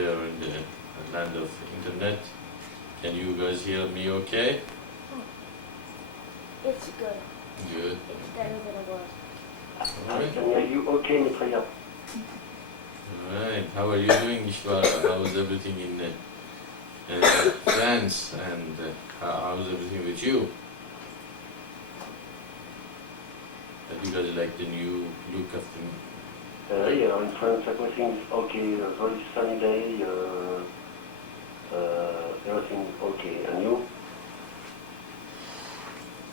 there in the land of internet. Can you guys hear me okay? It's good. Good. It's better than it was. Alright. I can hear you okay, Maitreya. Alright. How are you doing, Ishvara? How's everything in France? And how's everything with you? Have you guys like the new look of the... Yeah, in France everything's okay, a very sunny day, everything's okay. And you?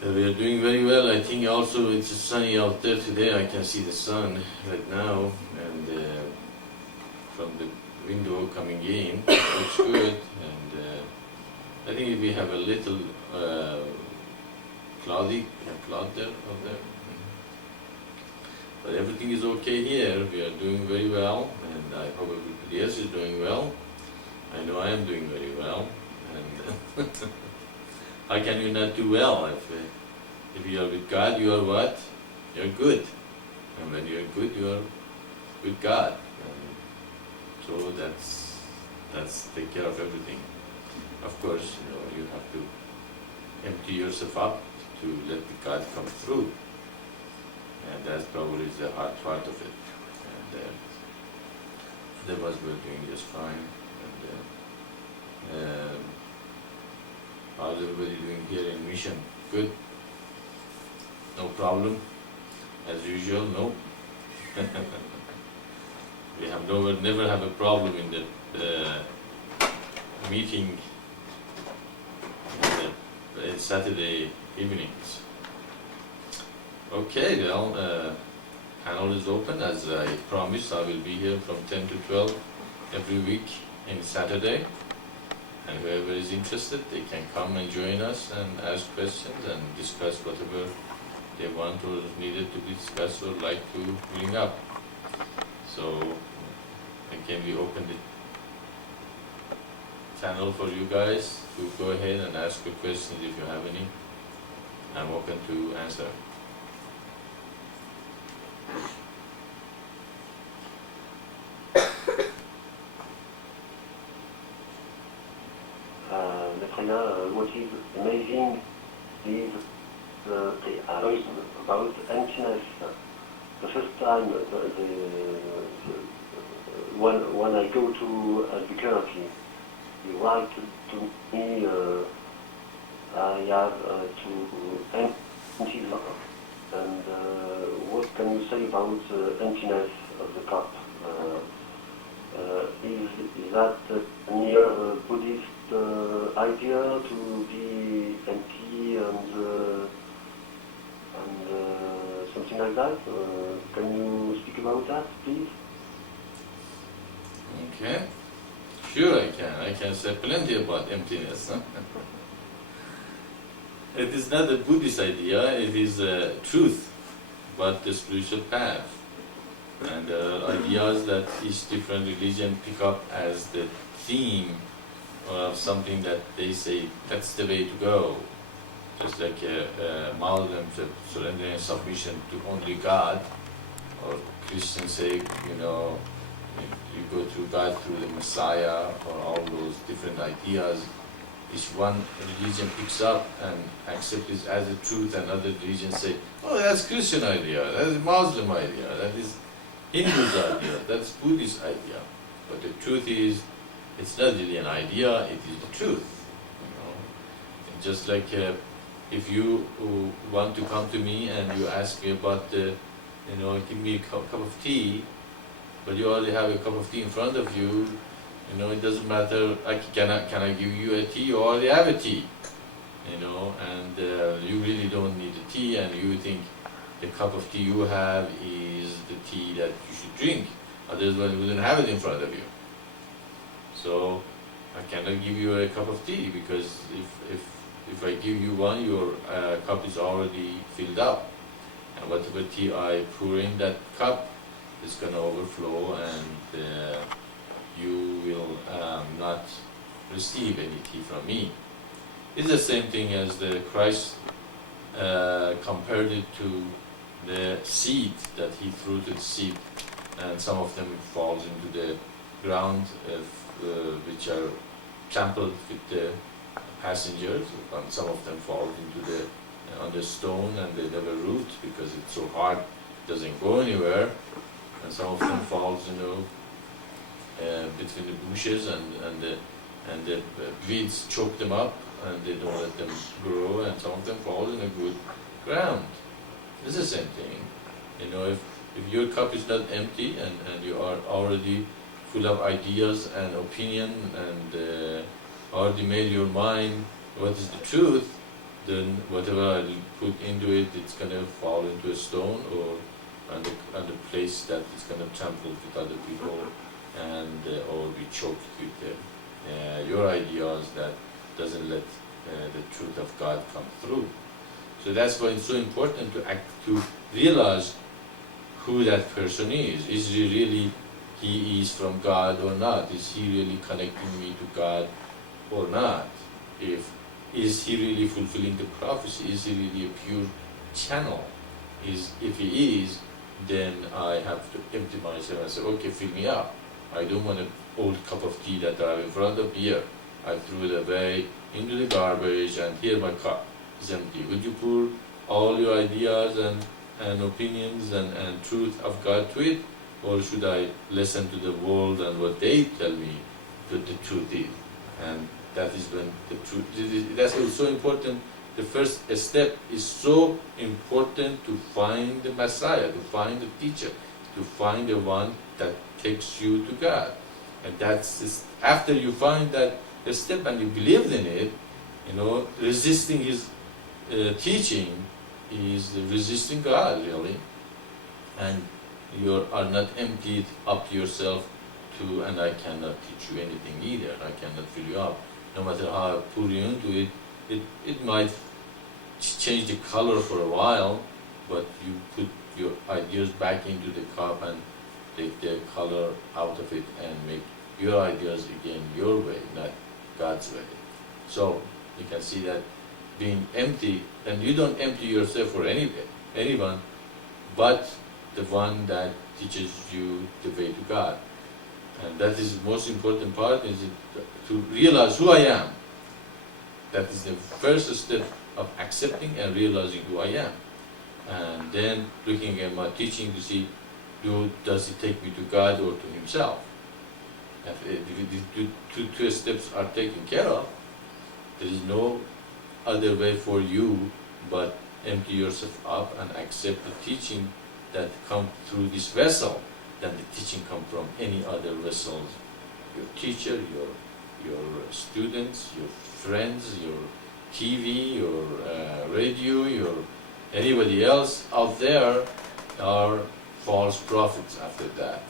We are doing very well. I think also it's sunny out there today. I can see the sun right now, and from the window coming in, it looks good. And I think we have a little cloud there out there. But everything is okay here. We are doing very well, and I hope everybody else is doing well. I know I am doing very well, and how can you not do well? If you are with God, you are what? You are good. And when you are good, you are with God. And so that's take care of everything. Of course, you have to empty yourself up to let the God come through. And that's probably the hard part of it. And otherwise we're doing just fine. And how's everybody doing here in Mission? Good? No problem? As usual, no? We have never have a problem in the meeting in Saturday evenings. Okay, well, panel is open. As I promised, I will be here from 10 to 12 every week in Saturday. And whoever is interested, they can come and join us and ask questions and discuss whatever they want or needed to be discussed or like to bring up. So, again, we open the channel for you guys to go ahead and ask your questions if you have any. I'm open to answer. Maitreya, what is amazing is the idea about emptiness. The first time when I go to Albuquerque, you write to me, I have to empty the cup. And what can you say about emptiness of the cup? Is that near Buddhist idea to be empty and something like that? Can you speak about that, please? Okay, sure I can. I can say plenty about emptiness. It is not a Buddhist idea, it is a truth about the spiritual path. And ideas that each different religion pick up as the theme or something that they say that's the way to go. Just like Muslims surrendering submission to only God, or Christians say, you go through God through the Messiah, or all those different ideas. Each one religion picks up and accepts it as a truth, and other religions say, oh, that's Christian idea, that's Muslim idea, that is Hindu's idea, that's Buddhist idea. But the truth is, it's not really an idea, it is the truth. And just like if you want to come to me and you ask me about, give me a cup of tea, but you already have a cup of tea in front of you, it doesn't matter, can I give you a tea? You already have a tea, and you really don't need a tea, and you think the cup of tea you have is the tea that you should drink, otherwise you wouldn't have it in front of you. So I cannot give you a cup of tea, because if I give you one, your cup is already filled up, and whatever tea I pour in that cup is going to overflow, and you will not receive any tea from me. It's the same thing as the Christ compared it to the seed, that he threw the seed, and some of them falls into the ground which are trampled with the passengers, and some of them fall into the on the stone and they never root because it's so hard, it doesn't go anywhere, and some of them falls, between the bushes and the weeds choke them up and they don't let them grow, and some of them fall in a good ground. It's the same thing. If your cup is not empty and you are already full of ideas and opinion and already made your mind what is the truth, then whatever I put into it, it's going to fall into a stone or on the place that is going to trample with other people and or be choked with your ideas that doesn't let the truth of God come through. So that's why it's so important to realize who that person is. Is he is from God or not? Is he really connecting me to God or not? Is he really fulfilling the prophecy? Is he really a pure channel? If he is, then I have to empty myself and say, okay, fill me up. I don't want an old cup of tea that I have in front of here. I threw it away into the garbage and here my cup is empty. Would you pour all your ideas and opinions and truth of God to it? Or should I listen to the world and what they tell me that the truth is? And that is when the truth, that's why it's so important. The first step is so important to find the Messiah, to find the teacher, to find the one that takes you to God. And that's after you find that step and you believe in it, resisting his teaching is resisting God, really. And you are not emptied up yourself and I cannot teach you anything either. I cannot fill you up. No matter how I pour you into it, it might change the color for a while, but you put your ideas back into the cup and take the color out of it and make your ideas again your way, not God's way. So you can see that being empty, and you don't empty yourself for anyone, but the one that teaches you the way to God. And that is the most important part, is to realize who I am. That is the first step of accepting and realizing who I am. And then looking at my teaching to see, does it take me to God or to himself? If the two steps are taken care of, there is no other way for you but empty yourself up and accept the teaching that comes through this vessel than the teaching comes from any other vessels. Your teacher, your students, your friends, your TV, your radio, your anybody else out there are false prophets after that,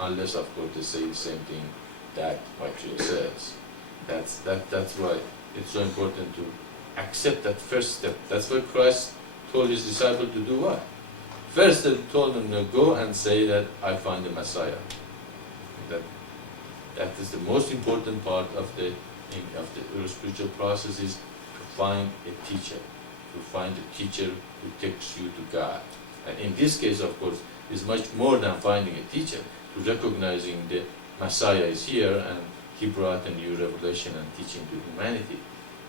unless of course they say the same thing that Maitreya says. That's why it's so important to accept that first step. That's what Christ told his disciple to do. What? First, he told them to go and say that I find the Messiah. That is the most important part of the spiritual process, is to find a teacher, to find a teacher who takes you to God. And in this case, of course, is much more than finding a teacher, to recognizing the Messiah is here and he brought a new revelation and teaching to humanity.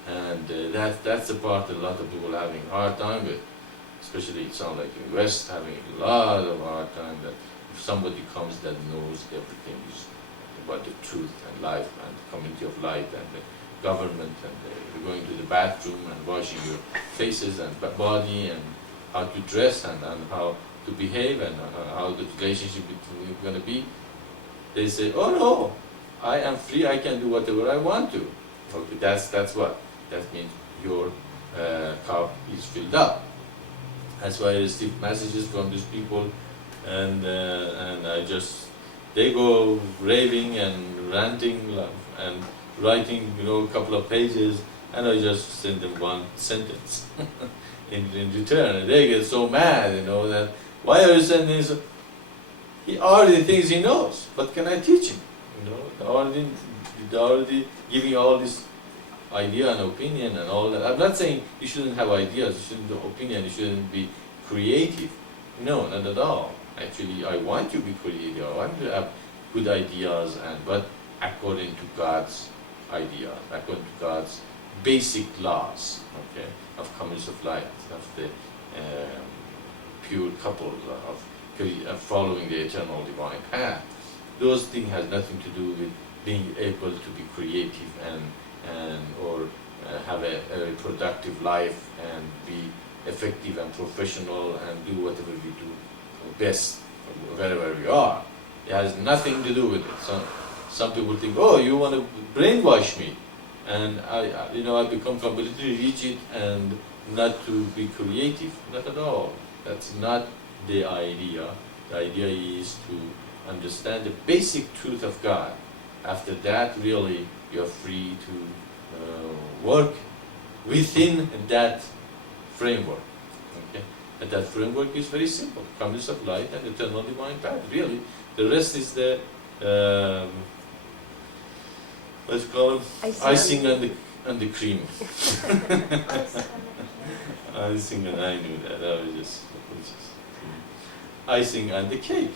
And that's the part a lot of people are having a hard time with. Especially it sounds like in West having a lot of hard time that if somebody comes that knows everything is about the truth and life and community of light and the government and going to the bathroom and washing your faces and body and how to dress and how to behave and how the relationship between you is going to be, they say, oh no, I am free, I can do whatever I want to. Okay, that's what. That means your cup is filled up. That's why I receive messages from these people, and they go raving and ranting and writing, a couple of pages, and I just send them one sentence in return, and they get so mad, that why are you sending this? He already thinks he knows. What can I teach him? They're already giving all this idea and opinion and all that. I'm not saying you shouldn't have ideas, you shouldn't have opinion, you shouldn't be creative. No, not at all. Actually, I want you to be creative. I want you to have good ideas, but according to God's ideas, according to God's basic laws, okay, of commerce of light, of the pure couple, of following the eternal divine path. Those things has nothing to do with being able to be creative and or have a productive life and be effective and professional and do whatever we do best wherever we are. It has nothing to do with it. Some people think, oh, you want to brainwash me, and I become completely rigid and not to be creative. Not at all. That's not the idea. The idea is to understand the basic truth of God. After that, really, you're free to work within that framework. Okay? And that framework is very simple: commerce of light and eternal divine path. Really, the rest is the what's it called? Icing on the cream. Icing, and I knew that. I was just icing on the cake.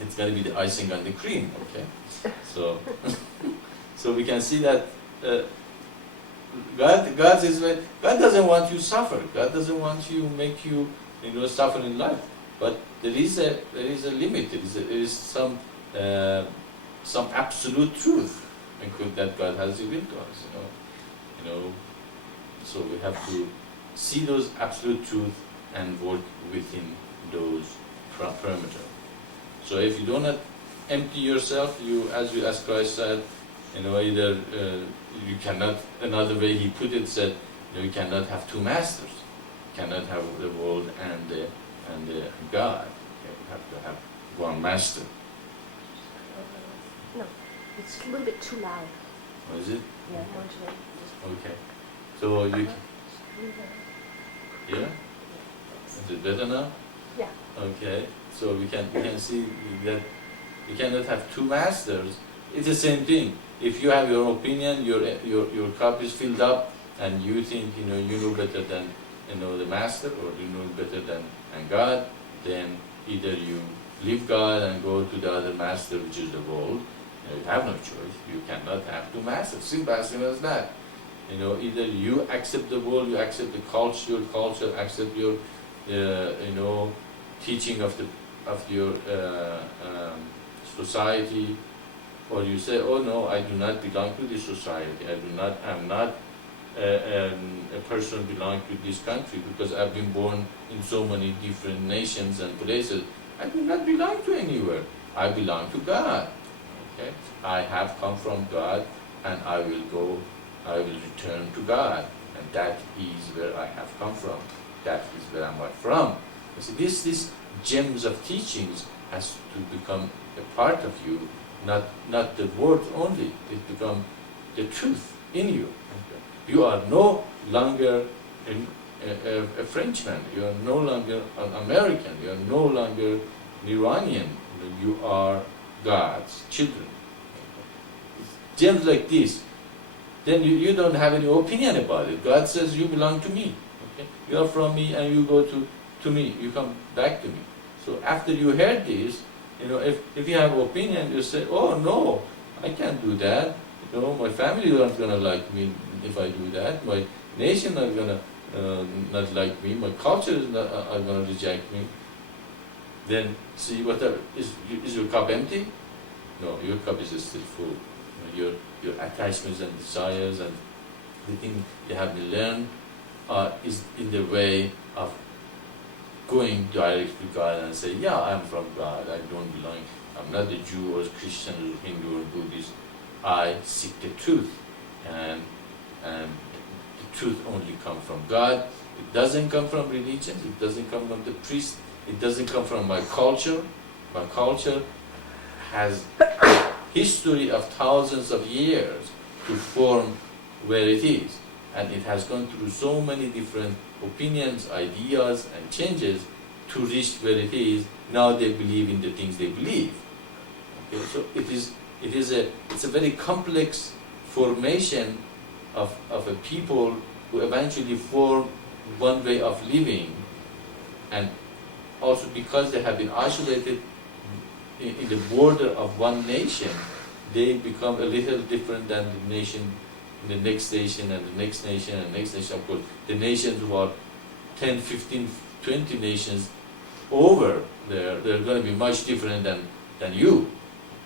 It's going to be the icing on the cream. Okay, so so we can see that God doesn't want you suffer. God doesn't want you make you suffer in life. But there is a limit. There is some absolute truth that God has revealed to us. So we have to see those absolute truth and work within those parameters. So if you do not empty yourself, as Christ said, either you cannot. Another way he put it said, you cannot have two masters. You cannot have the world and God. You have to have one master. No, it's a little bit too loud. Oh, is it? Yeah, don't you? Okay. So you. Yeah. Is it better now? Yeah. Okay. So we can see that you cannot have two masters. It's the same thing. If you have your opinion, your cup is filled up, and you think you know better than the master, or you know better than God, then either you leave God and go to the other master, which is the world. You have no choice. You cannot have two masters. Simple as that. Either you accept the world, you accept the culture, accept your teaching of your society, or you say, oh no, I do not belong to this society. I'm not a person belonging to this country because I've been born in so many different nations and places. I do not belong to anywhere. I belong to God. Okay? I have come from God, and I will return to God, and that is where I have come from. That is where I'm from. So these gems of teachings has to become a part of you, not the words only. It become the truth in you. Okay? You are no longer a Frenchman. You are no longer an American. You are no longer an Iranian. You are God's children. Okay? Gems like this, then you don't have any opinion about it. God says you belong to me. Okay? You are from me, and you go to me. You come back to me. So after you heard this, if you have opinion, you say, oh no, I can't do that. My family is not going to like me if I do that. My nation is going to not like me. My culture is going to reject me. Then see, is your cup empty? No, your cup is still full. Your attachments and desires and the thing you have to learn is in the way of going directly to God and say, yeah, I'm from God. I don't belong. I'm not a Jew or a Christian or Hindu or Buddhist. I seek the truth, and the truth only comes from God. It doesn't come from religion. It doesn't come from the priest. It doesn't come from my culture. My culture has a history of thousands of years to form where it is, and it has gone through so many different opinions, ideas, and changes to reach where it is. Now they believe in the things they believe. Okay? So it's a very complex formation of a people who eventually form one way of living, and also because they have been isolated in the border of one nation, they become a little different than the nation in the next nation and the next nation and the next nation. Of course, the nations who are 10, 15, 20 nations over there, they're going to be much different than you.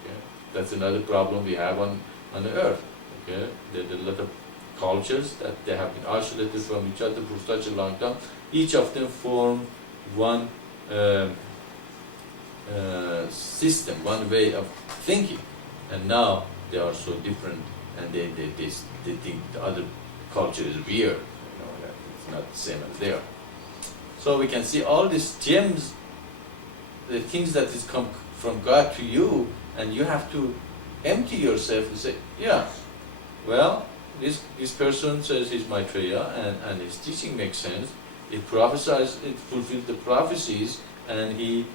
Okay? That's another problem we have on the earth. Okay? There are a lot of cultures that they have been isolated from each other for such a long time. Each of them form one system, one way of thinking, and now they are so different, and they think the other culture is weird, that it's not the same as they are. So we can see all these gems, the things that is come from God to you, and you have to empty yourself and say, yeah, well, this person says he's Maitreya, and his teaching makes sense. It prophesies, it fulfilled the prophecies, and he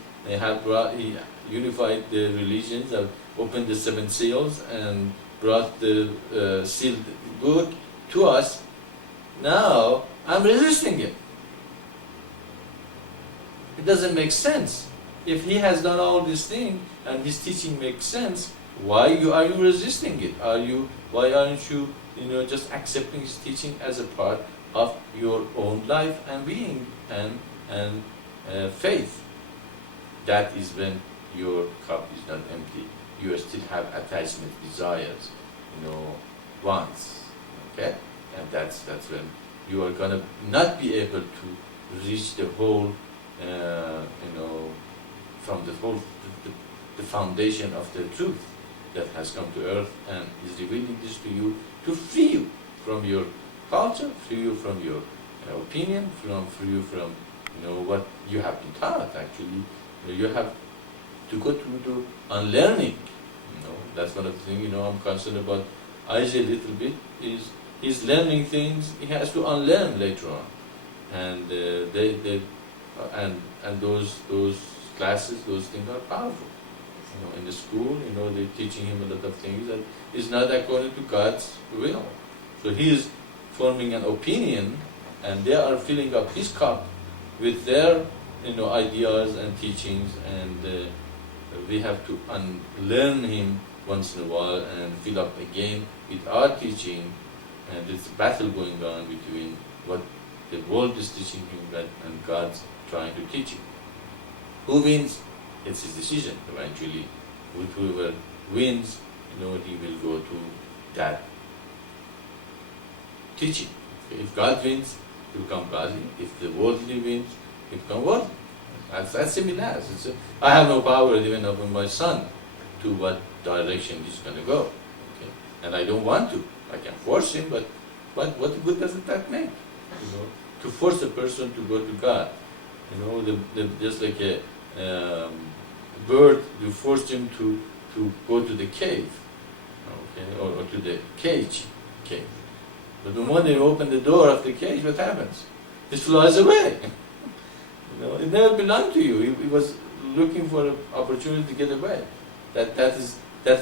unified the religions, and opened the 7 seals, and brought the sealed book to us. Now I'm resisting it. It doesn't make sense. If he has done all these things and his teaching makes sense, why are you resisting it? Why aren't you, just accepting his teaching as a part of your own life and being and faith? That is when your cup is not empty. You still have attachment, desires, wants. Okay, and that's when you are gonna not be able to reach the whole, from the foundation of the truth that has come to earth and is revealing this to you, to free you from your culture, free you from your opinion, free you from what you have been taught. Actually, you have to go through the unlearning. That's one of the things I'm concerned about Isaac a little bit. Is he's learning things he has to unlearn later on, and and those classes, those things are powerful. In the school, they're teaching him a lot of things that is not according to God's will. So he is forming an opinion, and they are filling up his cup with their, ideas and teachings, and we have to unlearn him once in a while and fill up again with our teaching. And it's a battle going on between what the world is teaching him and God's trying to teach him. Who wins? It's his decision eventually. Whoever wins, he will go to that teaching. If God wins, he become godly. If the worldly wins, he become worldly. That's similar. I have no power even over my son to what direction he's going to go. Okay? And I don't want to. I can force him, but what good does that make? To force a person to go to God. Just like a bird, you force him to go to the cave, okay, or to the cage. But the moment you open the door of the cage, what happens? It flies away. It never belonged to you. He was looking for an opportunity to get away. That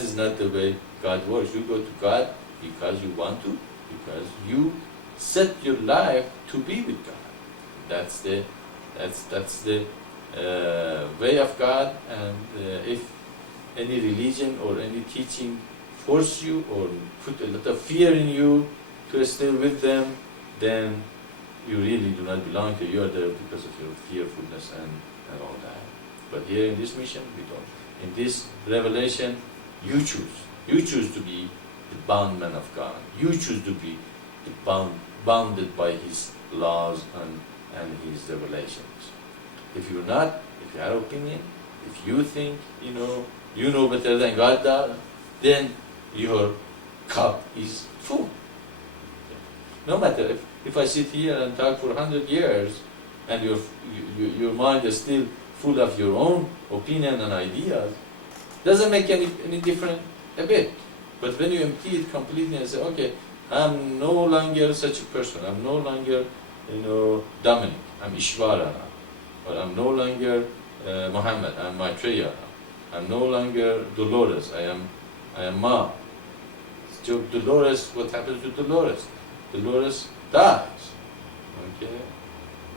is not the way God works. You go to God because you want to, because you set your life to be with God. That's the way of God. And if any religion or any teaching force you or put a lot of fear in you to stay with them, then you really do not belong to. You are there because of your fearfulness and all that. But here in this mission, we don't. In this revelation, you choose. You choose to be the bound man of God. You choose to be the bounded by His laws and His revelations. If you're not, if you have opinion, if you think you know better than God does, then your cup is full. No matter if I sit here and talk for 100 years and your mind is still full of your own opinion and ideas, doesn't make any difference a bit. But when you empty it completely and say, okay, I'm no longer such a person, I'm no longer Dominic, I'm Ishvara now, or I'm no longer Muhammad, I'm Maitreya now, I'm no longer Dolores, I am Ma. So Dolores, what happens to Dolores? Dolores dies. Okay,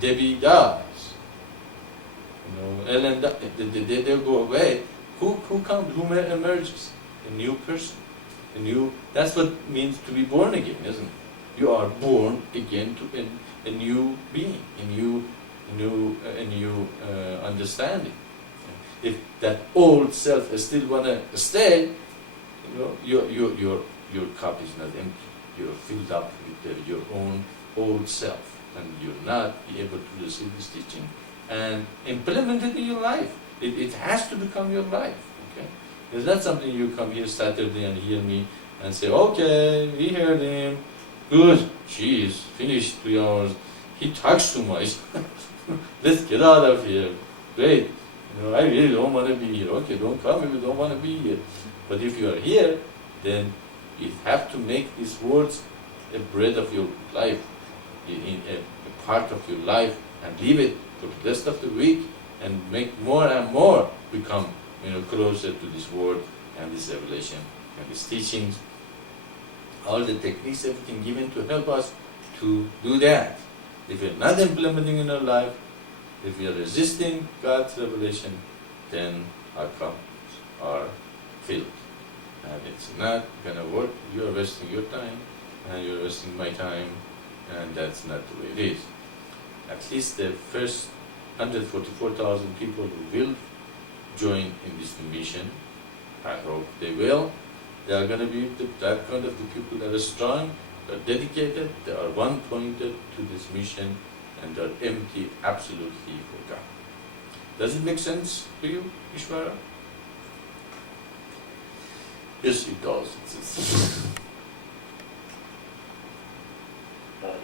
Debbie dies. Ellen, they go away Who emerges? A new person. That's what it means to be born again, isn't it? You are born again to a new being, a new understanding. If that old self still wanna stay, your cup is not empty. You're filled up with your own old self, and you'll not be able to receive this teaching and implement it in your life. It has to become your life. Okay, it's not something you come here Saturday and hear me and say, okay, we heard him, good, jeez, finished 3 hours. He talks too much. Let's get out of here. Great. I really don't want to be here. Okay, don't come if you don't want to be here. But if you are here, then you have to make these words a bread of your life, a part of your life, and leave it for the rest of the week, and make more and more become closer to this word and this revelation and these teachings. All the techniques, everything given to help us to do that. If we're not implementing in our life, if we are resisting God's revelation, then our cups are filled. And it's not going to work. You're wasting your time, and you're wasting my time, and that's not the way it is. At least the first 144,000 people who will join in this mission, I hope they will. They are going to be that kind of the people that are strong, they are dedicated, they are one-pointed to this mission, and they are empty absolutely for God. Does it make sense to you, Ishvara? Yes, it does.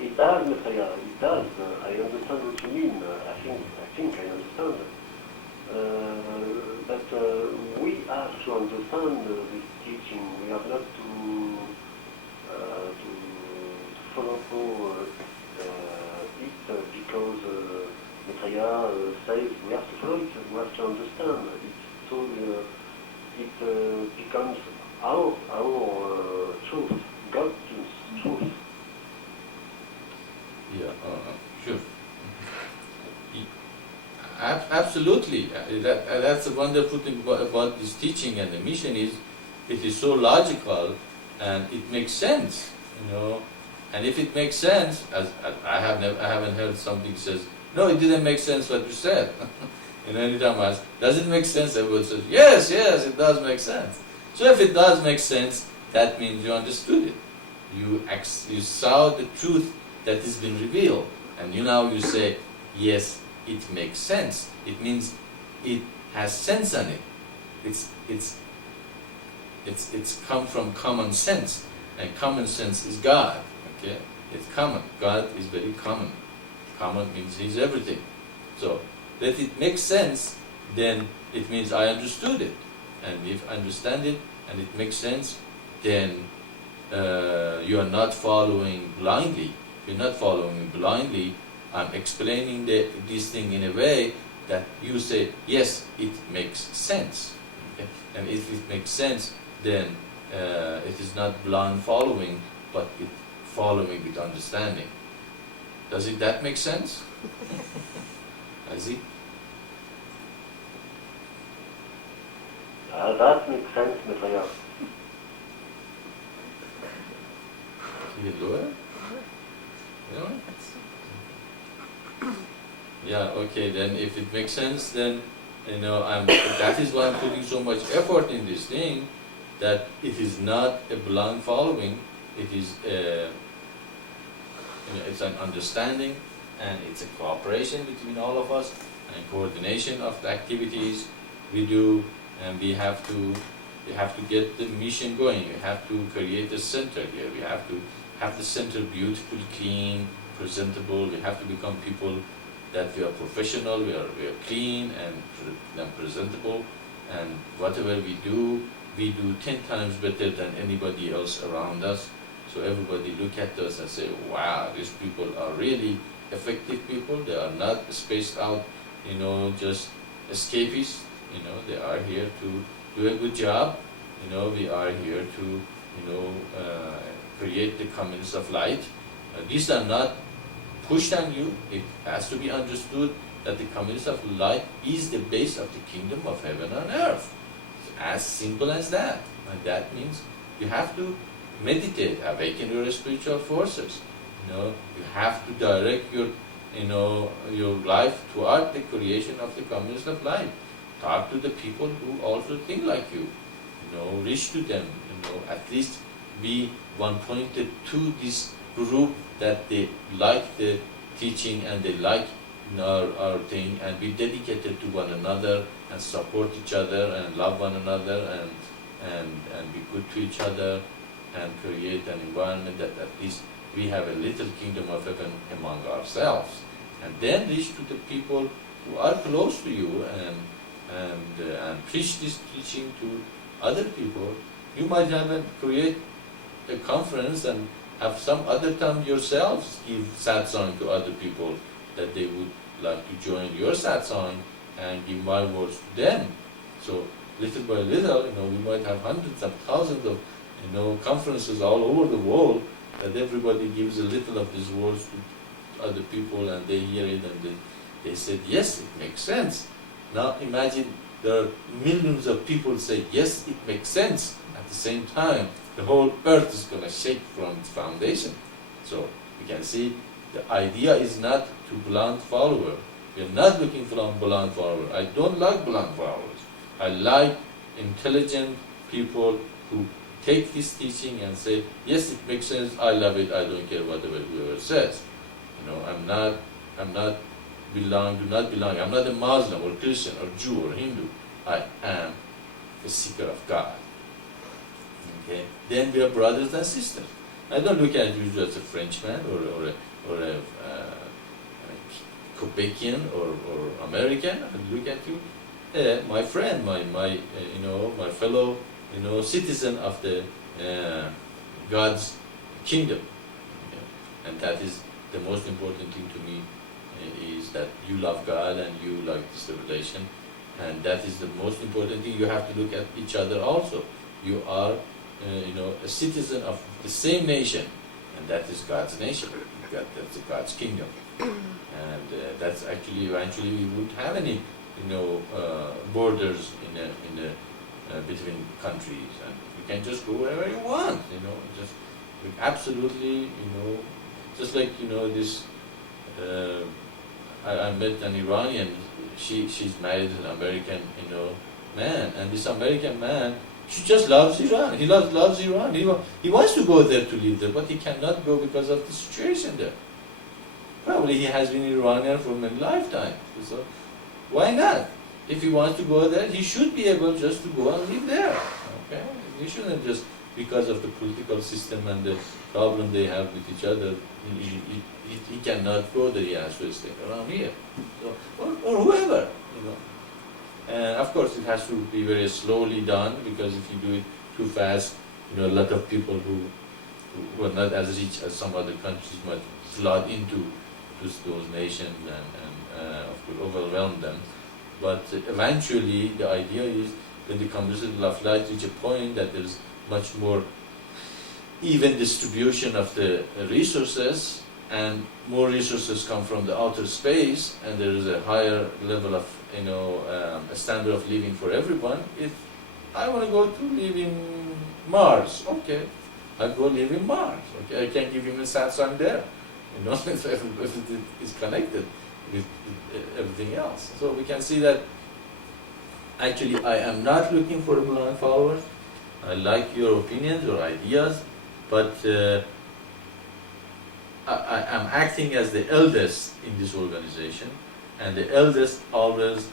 It does, Maitreya, it does. I understand what you mean. I think I understand. But we have to understand this teaching. We have not to follow it because Maitreya says we have to follow it. We have to understand. So it becomes our truth, God's truth. Yeah, sure. Absolutely. That's the wonderful thing about this teaching and the mission is it is so logical and it makes sense, And if it makes sense, as I haven't heard something says, no, it didn't make sense what you said. Anytime I ask, does it make sense? Everyone says, yes, it does make sense. So if it does make sense, that means you understood it. You saw the truth that has been revealed, and now you say, yes, it makes sense. It means it has sense on it. It's come from common sense, and common sense is God. Okay, it's common. God is very common. Common means He's everything. So that it makes sense, then it means I understood it. And if I understand it and it makes sense, then you are not following blindly. You're not following blindly. I'm explaining this thing in a way that you say, yes, it makes sense. Okay? And if it makes sense, then it is not blind following, but it following with understanding. Does that make sense? I see. That makes sense, Maitreya. You lower? Really? Yeah, okay, then if it makes sense, then, that is why I'm putting so much effort in this thing, that it is not a blind following, it is it's an understanding, and it's a cooperation between all of us, and coordination of the activities we do, and we have to get the mission going. We have to create a center here. We have to have the center beautifully clean, presentable. We have to become people that we are professional, we are clean and presentable, and whatever we do 10 times better than anybody else around us. So everybody look at us and say, wow, these people are really effective people. They are not spaced out, just escapists. They are here to do a good job. We are here to, create the communities of light. These are not pushed on you. It has to be understood that the communities of light is the base of the kingdom of heaven and earth. as simple as that. And that means you have to meditate, awaken your spiritual forces. You have to direct your life toward the creation of the communist of life. Talk to the people who also think like you. Reach to them. At least be one pointed to this group that they like the teaching and they like our thing, and be dedicated to one another and support each other and love one another and be good to each other and create an environment that at least we have a little kingdom of heaven among ourselves. And then reach to the people who are close to you and preach this teaching to other people. You might create a conference and have some other time yourselves give satsang to other people that they would like to join your satsang and give my words to them. So little by little, we might have hundreds of thousands of conferences all over the world that everybody gives a little of these words to other people and they hear it and they said, yes, it makes sense. Now imagine there are millions of people say, yes, it makes sense. At the same time, the whole earth is going to shake from its foundation. So we can see the idea is not to blind follower. We are not looking for a blind follower. I don't like blind followers. I like intelligent people who take this teaching and say, yes, it makes sense, I love it, I don't care whatever whoever says. I'm not do not belong, I'm not a Muslim or Christian or Jew or Hindu. I am a seeker of God. Okay? Then we are brothers and sisters. I don't look at you as a Frenchman or a Quebecian or American. I look at you, my friend, my fellow, citizen of the God's kingdom. Okay? And that is the most important thing to me, is that you love God and you like this revelation, and that is the most important thing. You have to look at each other also. You are, a citizen of the same nation, and that is God's nation. That's God's kingdom, and that's actually eventually we wouldn't have any, borders between countries, and you can just go wherever you want. Just absolutely, just like this. I met an Iranian. She's married to an American, man, and this American man, she just loves Iran. He loves Iran. He wants to go there to live there, but he cannot go because of the situation there. Probably he has been Iranian for many lifetimes. So why not? If he wants to go there, he should be able just to go and live there. Okay, he shouldn't just because of the political system and the problem they have with each other. He cannot go there. He has to stay around here. So, or whoever, And of course, it has to be very slowly done, because if you do it too fast, a lot of people who are not as rich as some other countries might flood into those nations and of course overwhelm them. But eventually, the idea is when the community of light reach a point that there is much more even distribution of the resources, and more resources come from the outer space, and there is a higher level of a standard of living for everyone. If I want to go to live in Mars, okay, I go live in Mars. Okay, I can give him a satsang there. It's connected with everything else. So we can see that actually I am not looking for a blind follower. I like your opinions or ideas, but I am acting as the eldest in this organization, and the eldest always,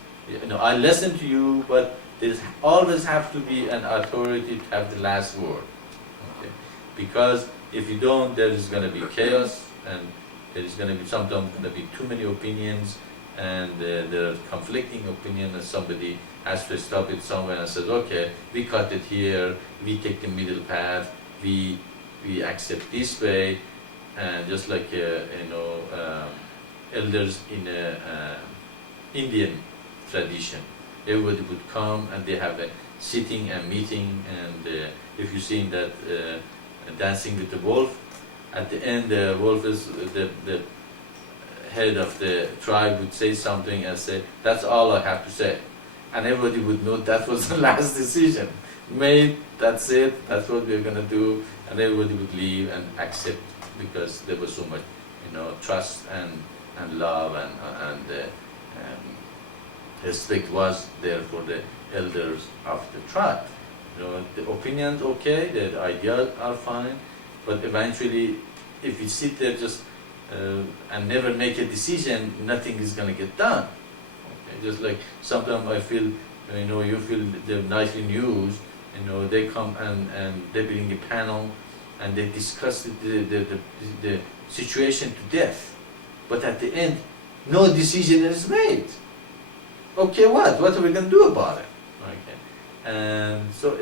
I listen to you, but there always have to be an authority to have the last word. Okay? Because if you don't, there is going to be chaos, and there is going to be sometimes going to be too many opinions, and there are conflicting opinions, and somebody has to stop it somewhere and says, okay, we cut it here, we take the middle path, we accept this way, and just like elders in Indian tradition, everybody would come and they have a sitting and meeting, and if you see that Dancing with the Wolf, at the end the wolf is the head of the tribe would say something and say, that's all I have to say. and everybody would know that was the last decision made. That's it. That's what we're gonna do, and everybody would leave and accept because there was so much, trust and love and respect was there for the elders of the tribe. The opinions okay, the ideas are fine, but eventually, if you sit there just and never make a decision, nothing is gonna get done. Okay? Just like sometimes I feel, you feel the nightly news, they come and they bring a panel and they discuss the situation to death, but at the end, no decision is made. Okay, what are we gonna do about it? Okay, and so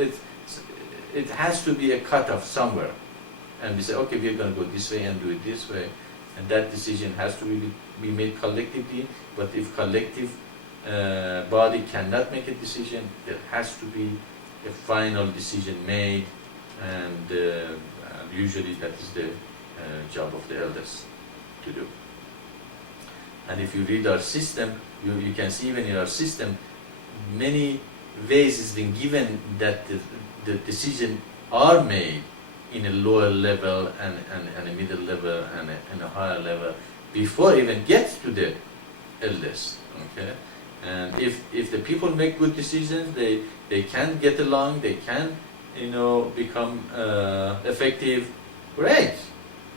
it has to be a cutoff somewhere, and we say, okay, we're gonna go this way and do it this way, and that decision has to be made collectively. But if collective body cannot make a decision, there has to be a final decision made, and usually that is the job of the elders to do. And if you read our system, you can see even in our system, many ways has been given that the decision are made in a lower level and a middle level and a higher level before even gets to the elders. Okay, and if the people make good decisions, they can get along, they can become effective. Great.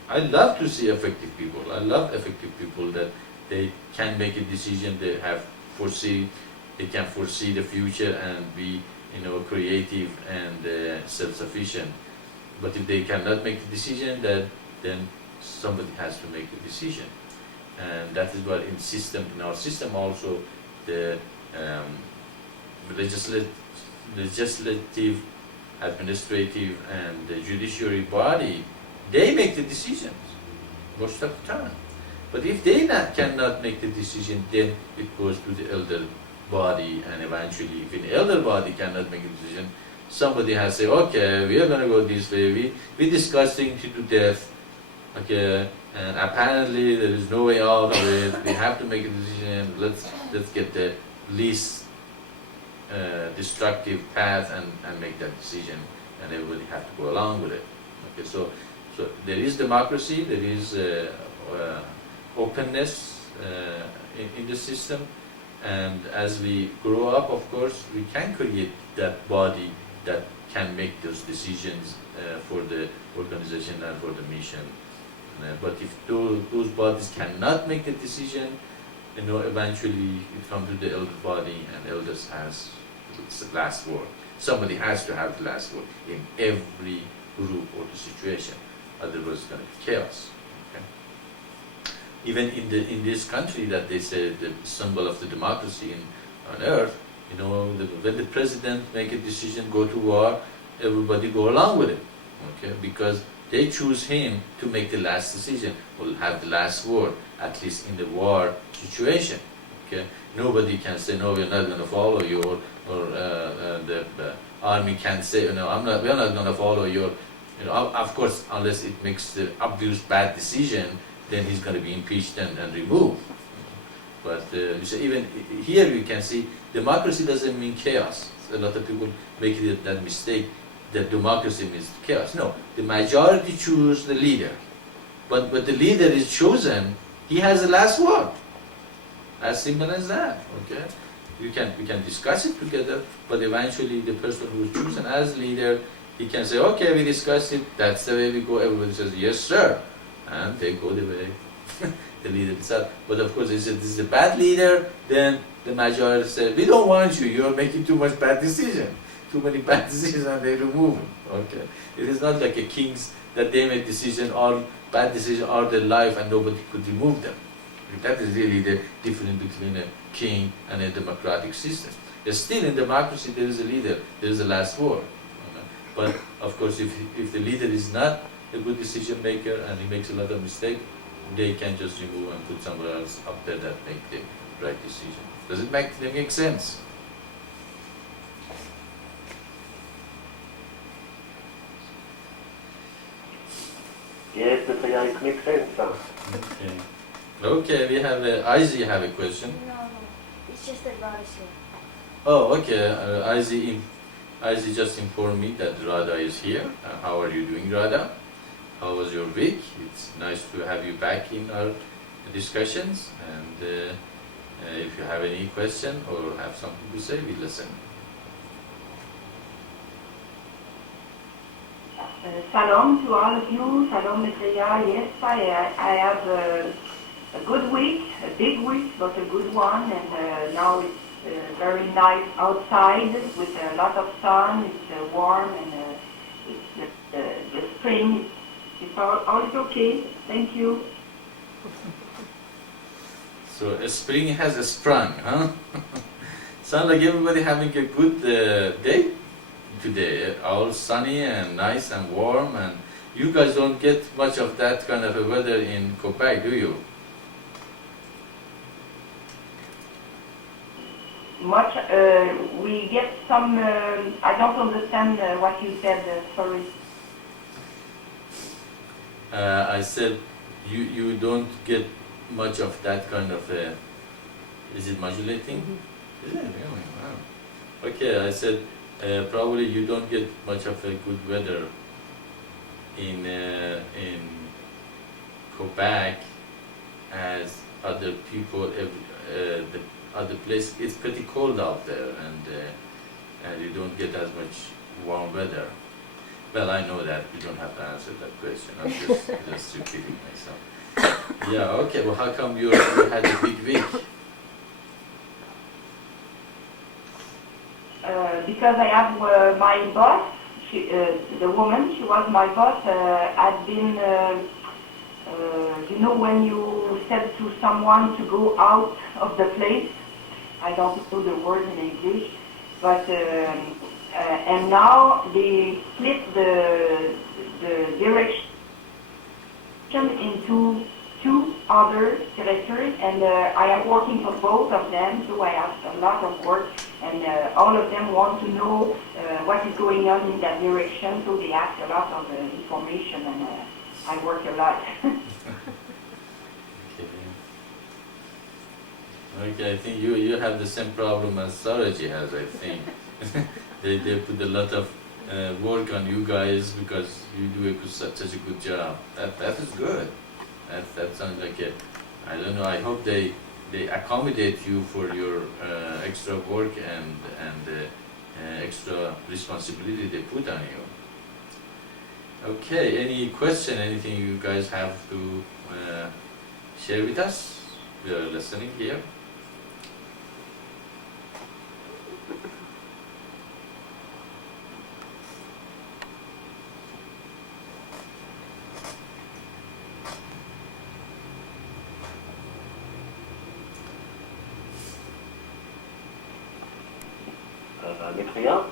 I love to see effective people. I love effective people that they can make a decision, they can foresee the future and be creative and self-sufficient. But if they cannot make a decision, then somebody has to make a decision. And that is what in our system also, the legislative, administrative and the judiciary body, they make the decisions most of the time. But if they cannot make the decision, then it goes to the elder body, and eventually, if an elder body cannot make a decision, somebody has to say, okay, we are going to go this way, we discussed things to death, okay, and apparently there is no way out of it, we have to make a decision, let's get the least destructive path and make that decision, and everybody has to go along with it. Okay, so there is democracy, there is openness in the system, and as we grow up, of course, we can create that body that can make those decisions for the organization and for the mission. But if those bodies cannot make the decision, eventually it comes to the elder body, and elders has the last word. Somebody has to have the last word in every group or the situation, otherwise it's going to be chaos. Okay? Even in this country that they say the symbol of the democracy on earth, when the president make a decision, go to war, everybody go along with it, okay? Because they choose him to make the last decision, will have the last word, at least in the war situation, okay? Nobody can say, no, we're not going to follow you, or the army can say, we're not going to follow your, of course, unless it makes the obvious bad decision, then he's going to be impeached and removed. But you see, even here you can see, democracy doesn't mean chaos. A lot of people make that mistake, that democracy means chaos. No, the majority choose the leader. But the leader is chosen, he has the last word. As simple as that, okay? We can discuss it together, but eventually the person who is chosen as leader, he can say, okay, we discussed it, that's the way we go. Everybody says, yes, sir. And they go the way the leader decides. But of course, if this is a bad leader, then the majority says, we don't want you, you're making too much bad decision. Too many bad decisions, and they remove him. Okay? It is not like a king's that they make decision, all bad decisions all their life and nobody could remove them. That is really the difference between a king and a democratic system. Still in democracy there is a leader, there is a last word. But of course if the leader is not a good decision maker and he makes a lot of mistakes, they can just remove and put someone else up there that make the right decision. Does it make sense? Yes, Maitreya, it makes sense. Okay. Okay, we have Izzy have a question. No, it's just that Rod is here. Oh, okay. Izzy just informed me that Radha is here. How are you doing, Radha? How was your week? It's nice to have you back in our discussions. And if you have any question or have something to say, we listen. Shalom to all of you. Shalom, Maitreya. Yes, I have a good week, a big week, but a good one. And now it's very nice outside with a lot of sun. It's warm and it's the spring. It's all okay. Thank you. So spring has sprung, huh? Sounds like everybody having a good day today. All sunny and nice and warm, and you guys don't get much of that kind of a weather in Quebec, do you? Much. We get some. I don't understand what you said. Sorry. I said you don't get much of that kind of a. Is it modulating? Mm-hmm. Is it really? Wow. Okay, I said probably you don't get much of a good weather in Quebec as other people. The other place, it's pretty cold out there, and you don't get as much warm weather. Well, I know that you don't have to answer that question. I'm just repeating myself. Yeah. Okay. Well, how come you had a big week? Because I have my boss, the woman, she was my boss, had been, you know, when you said to someone to go out of the place, I don't know the word in English, but, and now they split the direction into two other directors, and I am working for both of them, so I have a lot of work, and all of them want to know what is going on in that direction, so they ask a lot of information, and I work a lot. Okay, I think you have the same problem as Saraji has, I think. they put a lot of work on you guys because you do such a good job. That is good. That sounds like a, I don't know, I hope they accommodate you for your extra work and extra responsibility they put on you. Okay, any question, anything you guys have to share with us? We are listening here. Maitreya?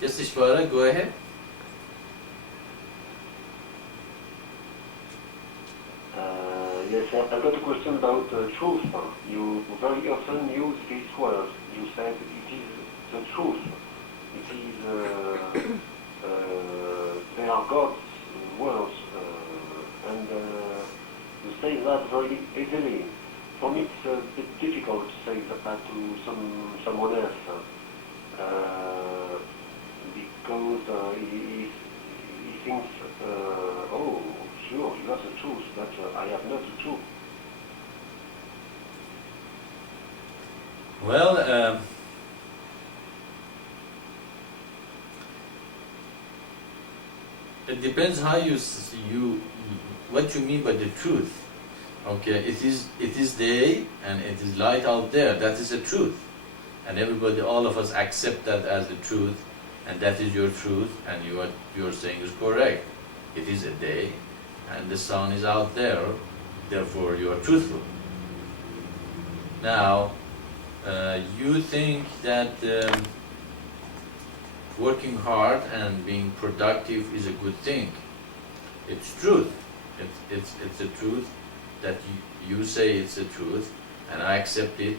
Yes, Ishvara, go ahead. Yes, I got a question about truth. You very often use these words. You said it is the truth. It is, they are God's words, and you say that very easily. For me, it's a bit difficult to say that to someone else, because he thinks, oh, sure, you have the truth, but I have not the truth. Well, it depends how what you mean by the truth. Okay, it is day and it is light out there. That is the truth, and everybody, all of us, accept that as the truth, and that is your truth, and what you are saying is correct. It is a day, and the sun is out there. Therefore, you are truthful. Now, you think that working hard and being productive is a good thing. It's truth. It's a truth that you say it's the truth, and I accept it,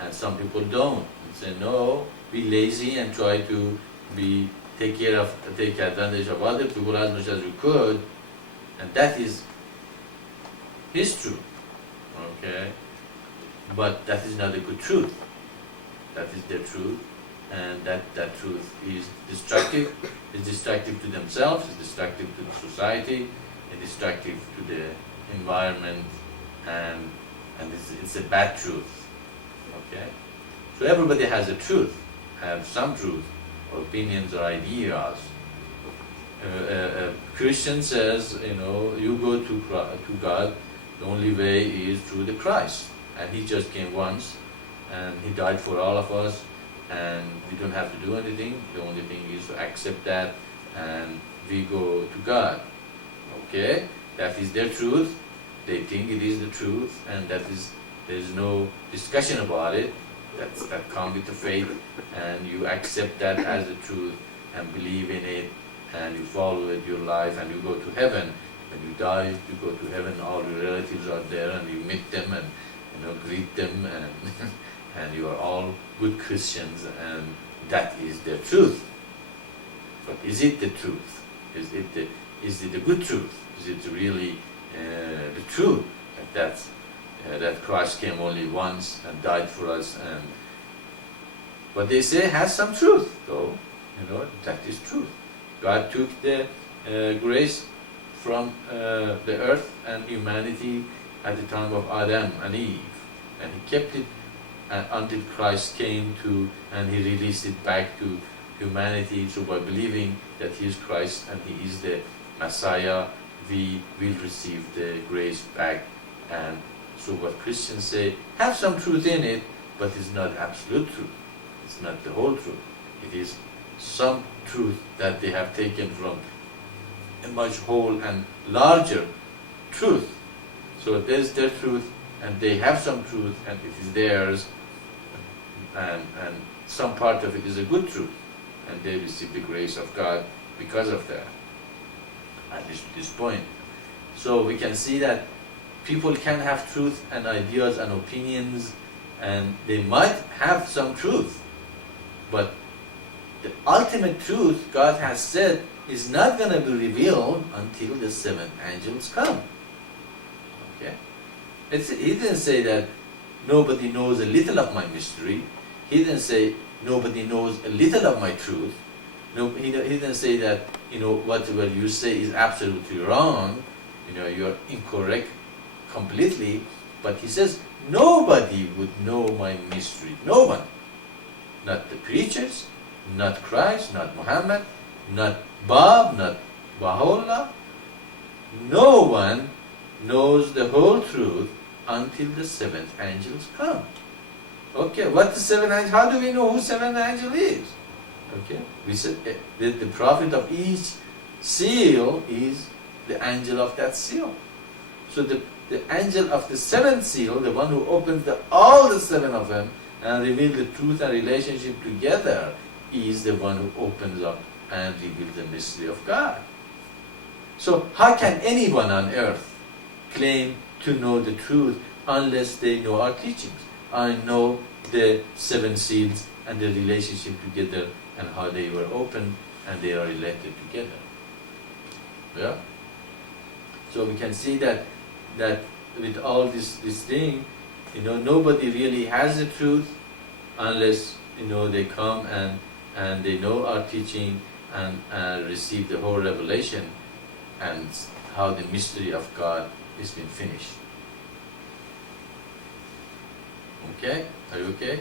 and some people don't. And say, no, be lazy and try to take advantage of other people as much as you could, and that is his truth. Okay? But that is not a good truth. That is their truth, and that truth is destructive. It's destructive to themselves, it's destructive to the society, it's destructive to the environment, and it's a bad truth. Okay? So everybody has a truth, have some truth, or opinions or ideas. A Christian says, you go to God, the only way is through the Christ. And he just came once, and he died for all of us, and we don't have to do anything. The only thing is to accept that, and we go to God. Okay? That is their truth. They think it is the truth, and there is no discussion about it. That comes with the faith, and you accept that as the truth, and believe in it, and you follow it your life, and you go to heaven. When you die, you go to heaven, all your relatives are there, and you meet them, and greet them, and and you are all good Christians, and that is the truth. But is it the truth? Is it the good truth? Is it really the truth that Christ came only once and died for us? And what they say has some truth, though. That is truth. God took the grace from the earth and humanity at the time of Adam and Eve, and He kept it until Christ came and He released it back to humanity. So by believing that He is Christ and He is the Messiah, we will receive the grace back. And so what Christians say have some truth in it, but it's not absolute truth. It's not the whole truth. It is some truth that they have taken from a much whole and larger truth. So there's their truth, and they have some truth, and it is theirs, and some part of it is a good truth, and they receive the grace of God because of that, at least to this point. So we can see that people can have truth and ideas and opinions, and they might have some truth, but the ultimate truth, God has said, is not going to be revealed until the 7 angels come. Okay? He didn't say that nobody knows a little of my mystery. He didn't say nobody knows a little of my truth. No, he didn't say that whatever you say is absolutely wrong. You're incorrect completely. But he says nobody would know my mystery. No one. Not the preachers, not Christ, not Muhammad, not Bob, not Baha'u'llah. No one knows the whole truth until the 7th angels come. Okay, what the 7th angel? How do we know who 7th angel is? Okay, we said the prophet of each seal is the angel of that seal. So the angel of the 7th seal, the one who opens all the 7 of them and reveals the truth and relationship together, is the one who opens up and reveals the mystery of God. So how can anyone on earth claim to know the truth unless they know our teachings? I know the 7 seals and the relationship together and how they were opened and they are related together. Yeah? So we can see that with all this thing, nobody really has the truth unless they come and they know our teaching and receive the whole revelation and how the mystery of God has been finished. Okay? Are you okay?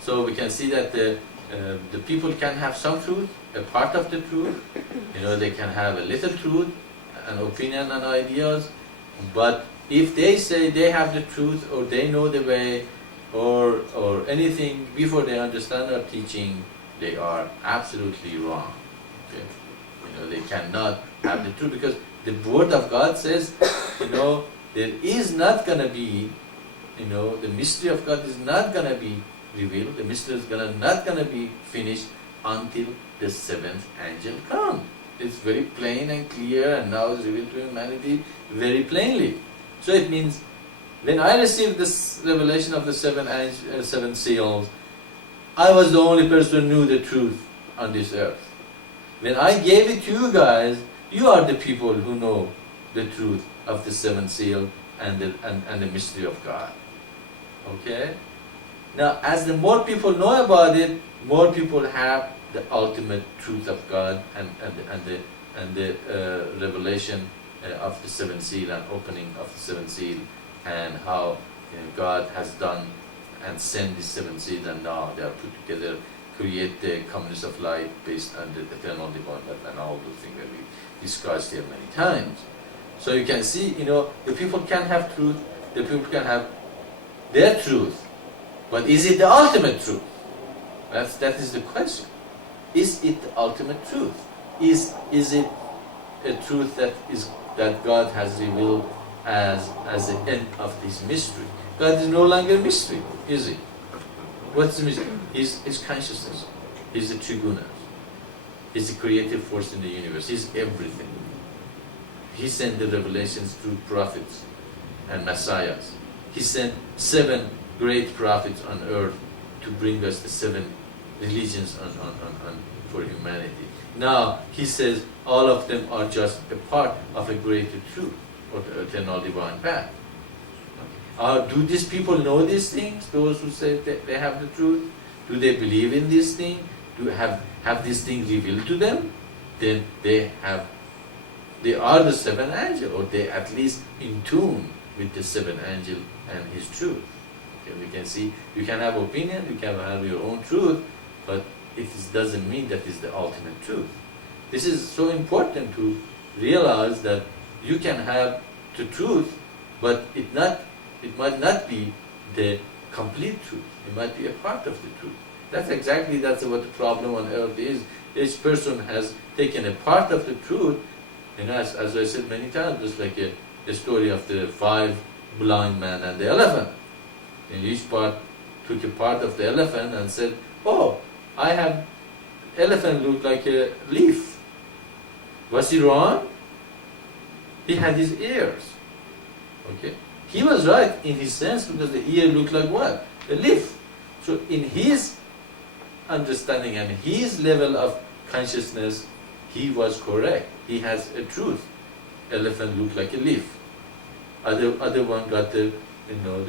So we can see that the people can have some truth, a part of the truth. They can have a little truth, an opinion and ideas. But if they say they have the truth or they know the way or anything before they understand our teaching, they are absolutely wrong. Okay? They cannot have the truth because the Word of God says, there is not going to be, the mystery of God is not going to be revealed. The mystery is not going to be finished until the 7th angel comes. It's very plain and clear, and now it's revealed to humanity very plainly. So it means when I received this revelation of the 7 seals, I was the only person who knew the truth on this earth. When I gave it to you guys, you are the people who know the truth of the 7th seal and the mystery of God. Okay? Now, as the more people know about it, more people have the ultimate truth of God and the revelation of the seventh seal and opening of the seventh seal, and how God has done and sent the seventh seal, and now they are put together, create the communities of light based on the eternal divine love and all the things that we discussed here many times. So you can see, the people can have truth, the people can have their truth, but is it the ultimate truth? That is the question. Is it the ultimate truth? Is it a truth that God has revealed as the end of this mystery? God is no longer mystery, is he? What's the mystery? He's consciousness. He's the Triguna. He's the creative force in the universe. He's everything. He sent the revelations through prophets and messiahs. He sent 7 great prophets on earth to bring us the 7 religions for humanity. Now, he says all of them are just a part of a greater truth, or the eternal divine path. Do these people know these things, those who say that they have the truth? Do they believe in this thing? Do have this thing revealed to them? Then they are the 7 angels, or they at least in tune with the 7 angel and his truth. Okay, we can see, you can have opinion, you can have your own truth, but it doesn't mean that is the ultimate truth. This is so important to realize that you can have the truth, but it might not be the complete truth. It might be a part of the truth. That's what the problem on earth is. Each person has taken a part of the truth, and as I said many times, just like a story of the 5 blind men and the elephant. And each part took a part of the elephant and said, "Oh, I have elephant look like a leaf." Was he wrong? He had his ears. Okay, he was right in his sense, because the ear looked like what? A leaf. So in his understanding and his level of consciousness, he was correct. He has a truth. Elephant looked like a leaf. Other one got the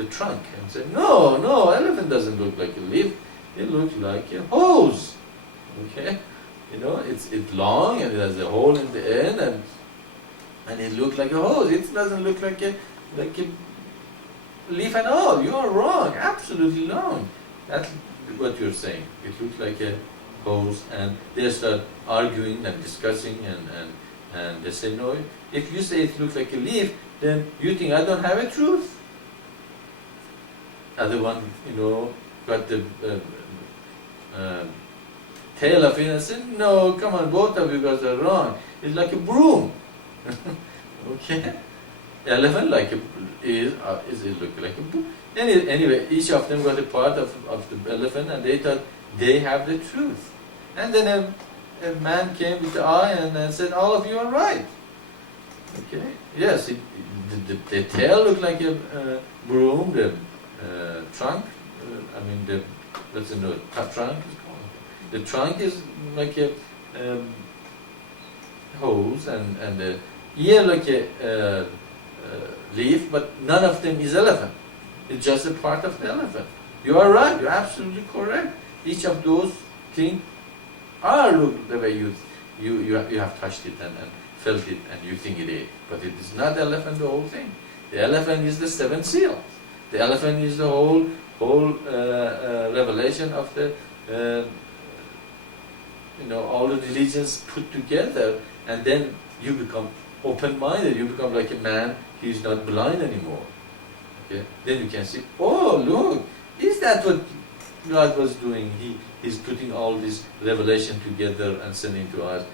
trunk and said, no, elephant doesn't look like a leaf. It looks like a hose. Okay, it's long and it has a hole in the end, and it looks like a hose. It doesn't look like a leaf at all. You are wrong, absolutely wrong. That's what you're saying. It looks like a hose, and they start arguing and discussing, and they say, no, if you say it looks like a leaf, then you think I don't have a truth. Other one, got the tail of it and said, no, come on, both of you guys are wrong. It's like a broom. Okay? Elephant is it look like a broom? Anyway, each of them got a part of the elephant, and they thought they have the truth. And then a man came with the eye and said, all of you are right. Okay? Yes, the tail looked like a broom, the trunk, what's in the trunk? The trunk is like a hose, and the ear like a leaf, but none of them is elephant. It's just a part of the elephant. You are right, you're absolutely correct. Each of those things are look the way you have touched it and felt it, and you think it is. But it is not the elephant, the whole thing. The elephant is the 7th seal. The elephant is the whole revelation of the all the religions put together, and then you become open-minded. You become like a man. He is not blind anymore. Okay? Then you can see, oh look, is that what God was doing? He's putting all this revelation together and sending to us.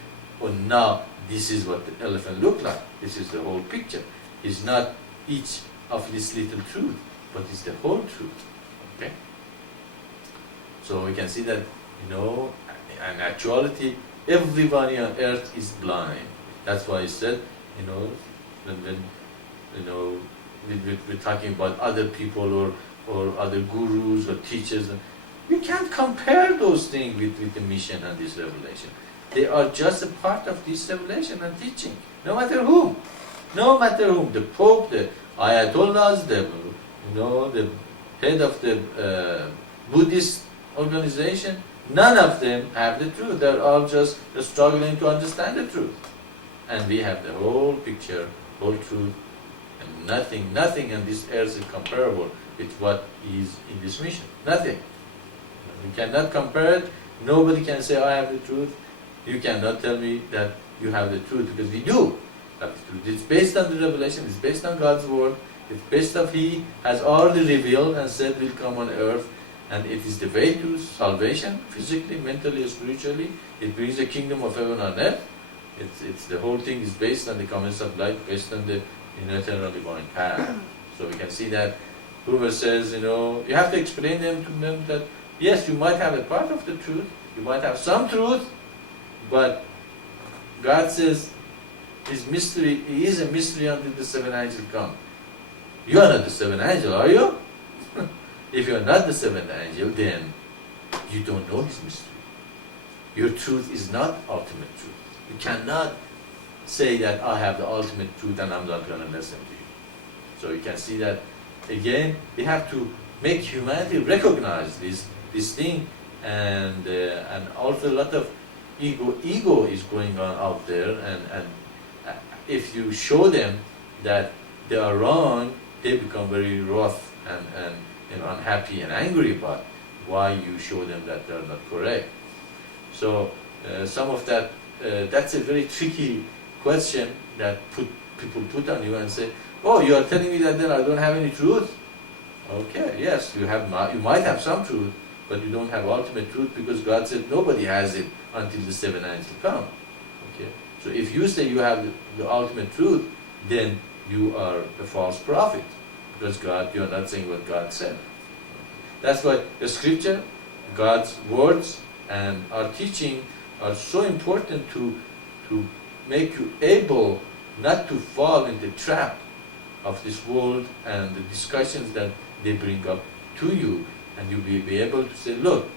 Oh, now this is what the elephant looked like. This is the whole picture. It's not each of this little truth, but it's the whole truth. Okay? So we can see that, in actuality, everybody on earth is blind. That's why he said, when we're talking about other people or other gurus or teachers, you can't compare those things with the mission and this revelation. They are just a part of this revelation and teaching, no matter whom. No matter whom, the Pope, the Ayatollahs, the head of the Buddhist organization, none of them have the truth. They're all just struggling to understand the truth. And we have the whole picture, whole truth, and nothing on this earth is comparable with what is in this mission. Nothing. You cannot compare it. Nobody can say, I have the truth. You cannot tell me that you have the truth, because we do have the truth. It's based on the revelation, it's based on God's word, it's based on He has already revealed and said will come on earth, and it is the way to salvation, physically, mentally, spiritually. It brings the kingdom of heaven on earth. It's the whole thing is based on the comments of life, based on the eternal divine path. So we can see that whoever says, you have to explain them to them that yes, you might have a part of the truth, you might have some truth, but God says His mystery, He is a mystery until the seven angels come. You are not the seventh angel, are you? If you are not the seventh angel, then you don't know His mystery. Your truth is not ultimate truth. You cannot say that I have the ultimate truth and I'm not going to listen to you. So you can see that, again, we have to make humanity recognize this thing, and also a lot of ego is going on out there, and if you show them that they are wrong, they become very wroth and unhappy and angry about why you show them that they are not correct. So some of that, that's a very tricky question that people put on you and say, oh, you are telling me that then I don't have any truth? Okay, yes, you might have some truth, but you don't have ultimate truth, because God said nobody has it until the seven angels come. Okay, so if you say you have the ultimate truth, then you are a false prophet, because you are not saying what God said. That's why the scripture, God's words, and our teaching are so important to make you able not to fall in the trap of this world and the discussions that they bring up to you, and you'll be able to say, look,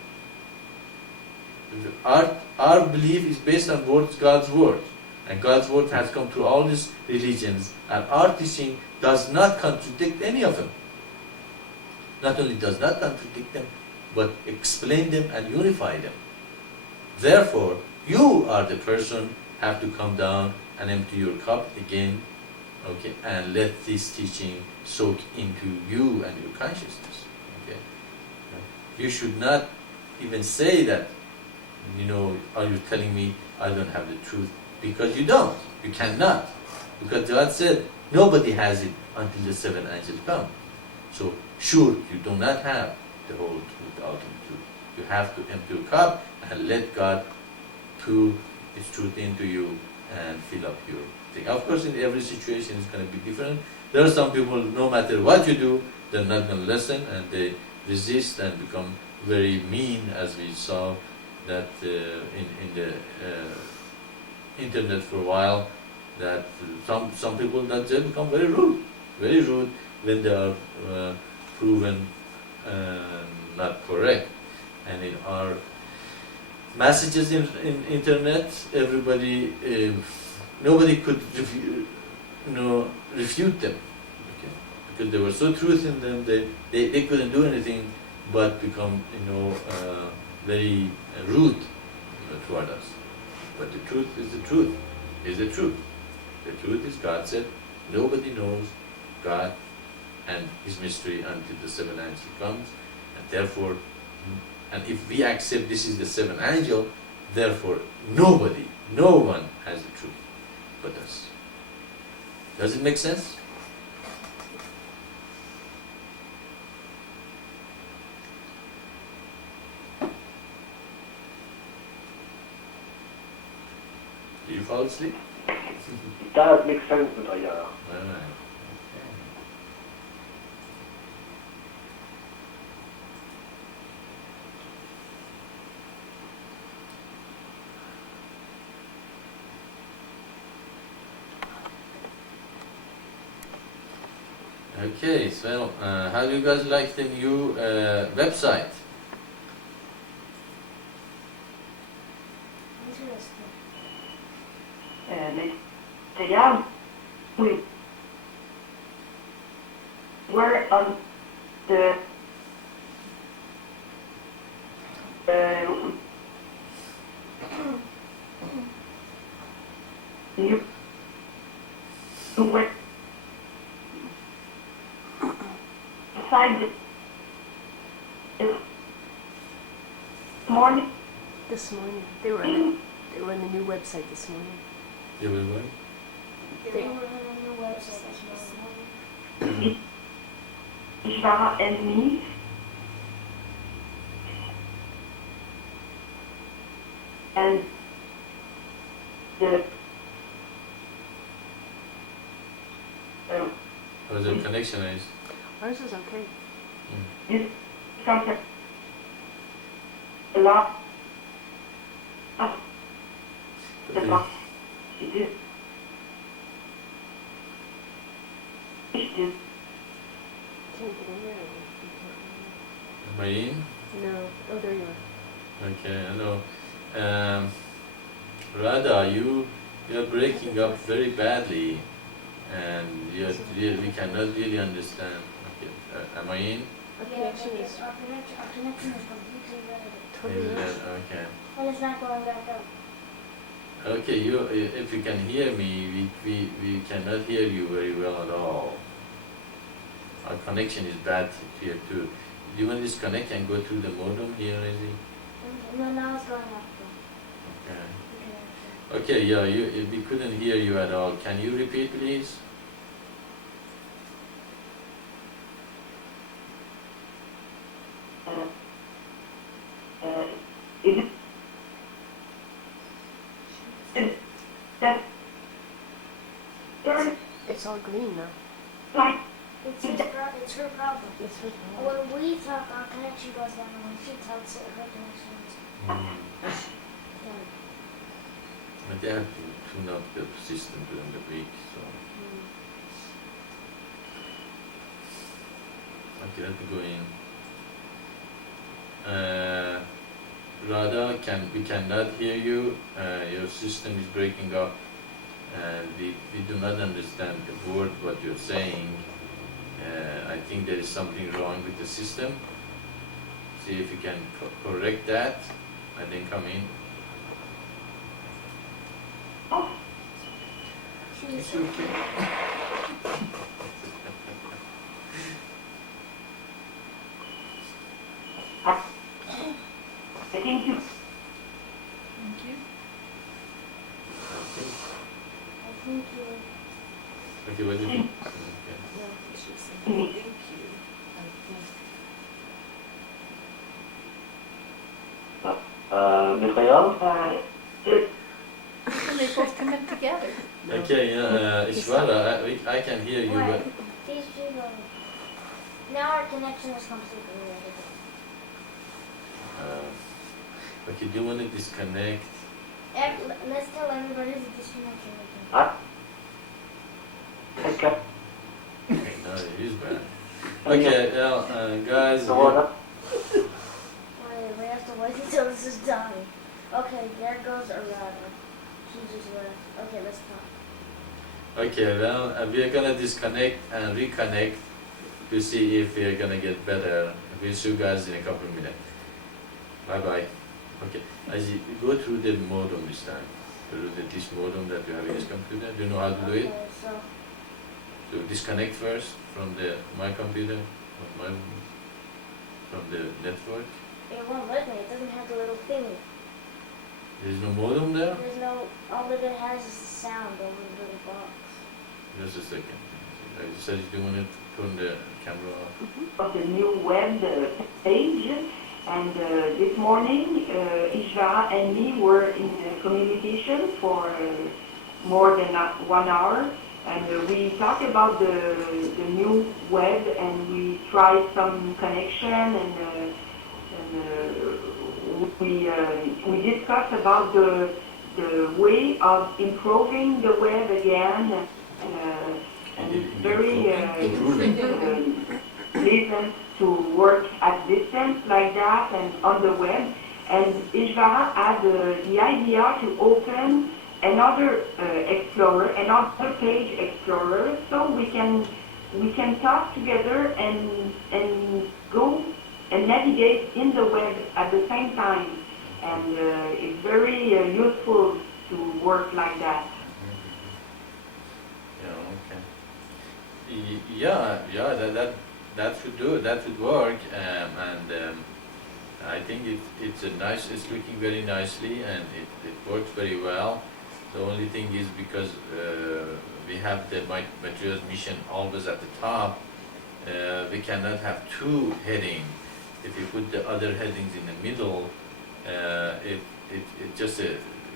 our belief is based on God's word, and God's word has come through all these religions, and our teaching does not contradict any of them. Not only does not contradict them, but explain them and unify them. Therefore, you are the person have to come down and empty your cup again, okay, and let this teaching soak into you and your consciousness. Okay, you should not even say that, are you telling me I don't have the truth? Because you don't. You cannot. Because God said nobody has it until the seven angels come. So sure, you do not have the whole truth, the ultimate truth. You have to empty your cup and let God pour His truth into you and fill up your thing. Of course, in every situation it's going to be different. There are some people, no matter what you do, they're not going to listen, and they resist and become very mean, as we saw that in the internet for a while, that some people that they become very rude when they are proven not correct. And in our messages in internet, nobody could refute them, okay? Because they were so truth in them, they couldn't do anything but become very rude toward us. But the truth is the truth. Is the truth. The truth is God said nobody knows God and His mystery until the seven angels comes, and therefore, and if we accept this is the seventh angel, therefore no one has the truth but us. Does it make sense? Do you fall asleep? It does make sense, Maitreya. Alright. Okay, so how do you guys like the new website? Interesting. Maitreya, we were on the new website this morning. This morning. They were on the new website this morning. You will what? They- were on a new website this morning. Ishvara and me. And the Or the connection is? Ours is okay. this concept a lot of the box. It is Can't get in there. You can't Am I in? get in. No. Oh, there you are. Okay, I know. Radha, you're breaking up very badly, and we cannot really understand. Okay, am I in? Our Yeah, connection but is our connection is completely red. totally Is off. that okay? And it's not going back up. Okay, if you can hear me, we cannot hear you very well at all. Our connection is bad here too. Do you want to disconnect and go through the modem here, Izzy? No, now it's going up. Okay. Okay, yeah, we couldn't hear you at all. Can you repeat, please? is that turn It's all green now. like It's her problem. It's her problem. When we talk, our connection goes down, and when she talks, her connection is down. But they have to tune up the system during the week, so. Okay, let me go in. Radha, we cannot hear you. Your system is breaking up, and we do not understand the word what you're saying. I think there is something wrong with the system. See if you can correct that, and then come in. She's I think you I think you Okay, what do you think? No, she's saying thank you. I think. Maitreya? And they both come in together. No. Okay, yeah, Ishvara, I can hear you. Right. These people. Now our connection is completely red. Okay, do you want to disconnect? Let's tell everybody the disconnection again. Okay. No, it is bad. Okay, well, guys, So what? Wait, we have to wait until this is done. Okay, there goes Arada. She just left. Okay, let's talk. okay, well, we are gonna disconnect and reconnect to see if we are gonna get better. We'll see you guys in a couple of minutes. Bye bye. Okay, as you go through the modem this time, through this modem that you have in this computer. Do you know how to do it? Okay, so So disconnect first from my computer, from the network. it won't let me. It doesn't have the little thing. There's no modem there? There's no. All that it has is the sound over the little box. Just a second. I said you want to turn the camera off. of the new web page. And this morning, Ishvara and me were in communication for more than 1 hour. And we talked about the new web, and we tried some connection, and we discussed about the way of improving the web again, and it's very pleasant to work at distance like that and on the web. And Ishvara had the idea to open another explorer, another page explorer, so we can talk together and go and navigate in the web at the same time. And it's very useful to work like that. Yeah, that should do. That would work, I think it's a nice. It's looking very nicely, and it works very well. The only thing is because we have the Maitreya's mission always at the top, we cannot have two headings. If you put the other headings in the middle, it just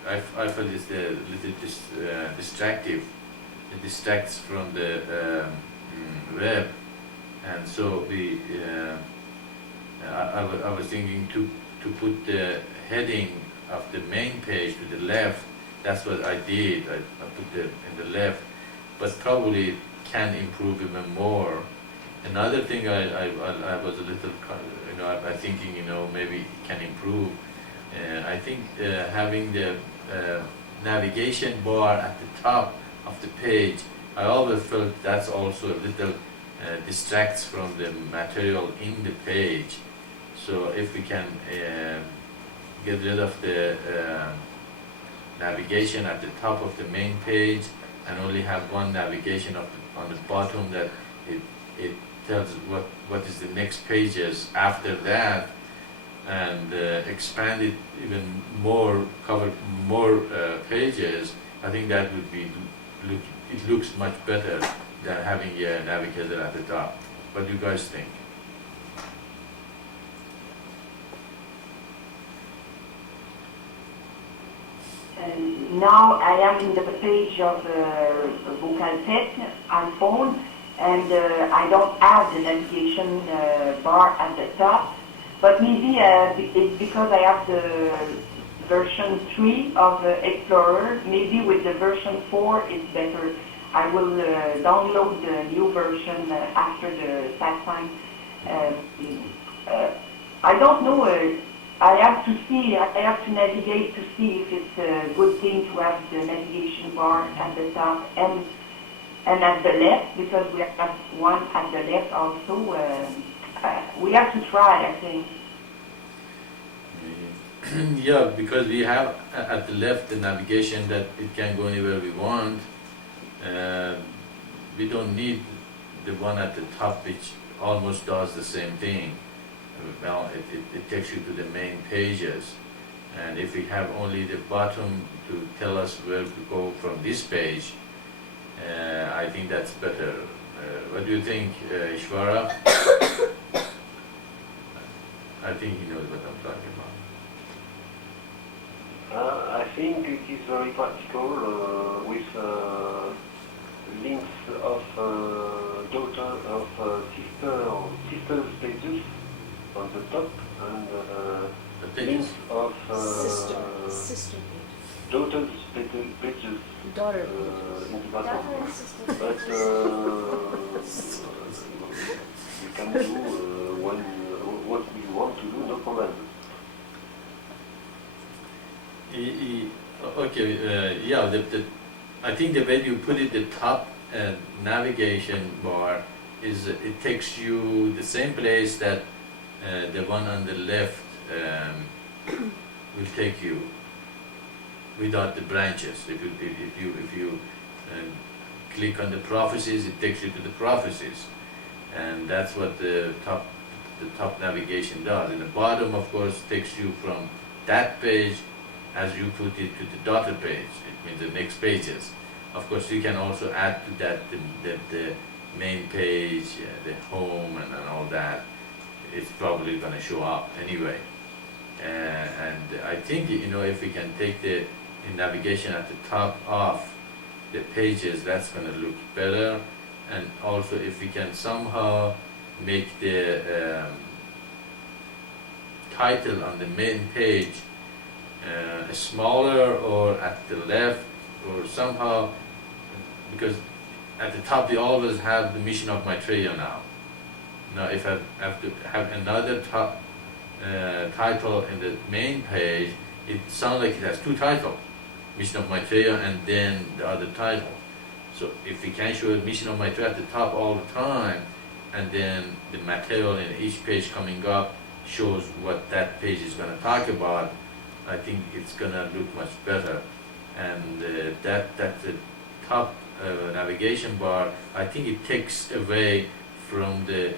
I feel it's a little distractive. It distracts from the web, and so I was thinking to put the heading of the main page to the left. That's what I did. I put it in the left, but probably can improve even more. Another thing I was a little, I'm thinking, maybe it can improve. I think having the navigation bar at the top of the page, I always felt that's also a little distracts from the material in the page. So if we can get rid of the navigation at the top of the main page and only have one navigation on the bottom, that it tells what is the next pages after that, and expand it even more, cover more pages, I think that would be it looks much better than having a navigator at the top. What do you guys think? Now I am in the page of vocal tech on phone, and I don't have the navigation bar at the top, but maybe it's because I have the version 3 of Explorer. Maybe with the version 4 it's better. I will download the new version after the Satsang. I don't know. I have to see. I have to navigate to see if it's a good thing to have the navigation bar at the top and at the left, because we have one at the left also. We have to try, I think. Yeah, because we have at the left the navigation that it can go anywhere we want. We don't need the one at the top, which almost does the same thing. Well, it takes you to the main pages, and if we have only the bottom to tell us where to go from this page, I think that's better. What do you think, Ishvara? I think he knows what I'm talking about. I think it is very practical with links of sisters pages on the top, and links of Sister daughters pages daughter in the bottom. But you can do what you want to do, no problem. Okay, yeah, I think the way you put it, the top navigation bar is, it takes you the same place that the one on the left will take you without the branches. If you click on the prophecies, it takes you to the prophecies, and that's what the top navigation does. In the bottom, of course, takes you from that page as you put it to the daughter page. It means the next pages. Of course, you can also add to that the main page, the home, and all that. It's probably going to show up anyway. And I think, if we can take the navigation at the top of the pages, that's going to look better. And also, if we can somehow make the title on the main page smaller, or at the left, or somehow, because at the top they always have the mission of Maitreya now. Now, if I have to have another title in the main page, it sounds like it has two titles, mission of Maitreya and then the other title. So if we can show mission of Maitreya at the top all the time, and then the material in each page coming up shows what that page is going to talk about, I think it's going to look much better. And that the top navigation bar, I think it takes away from the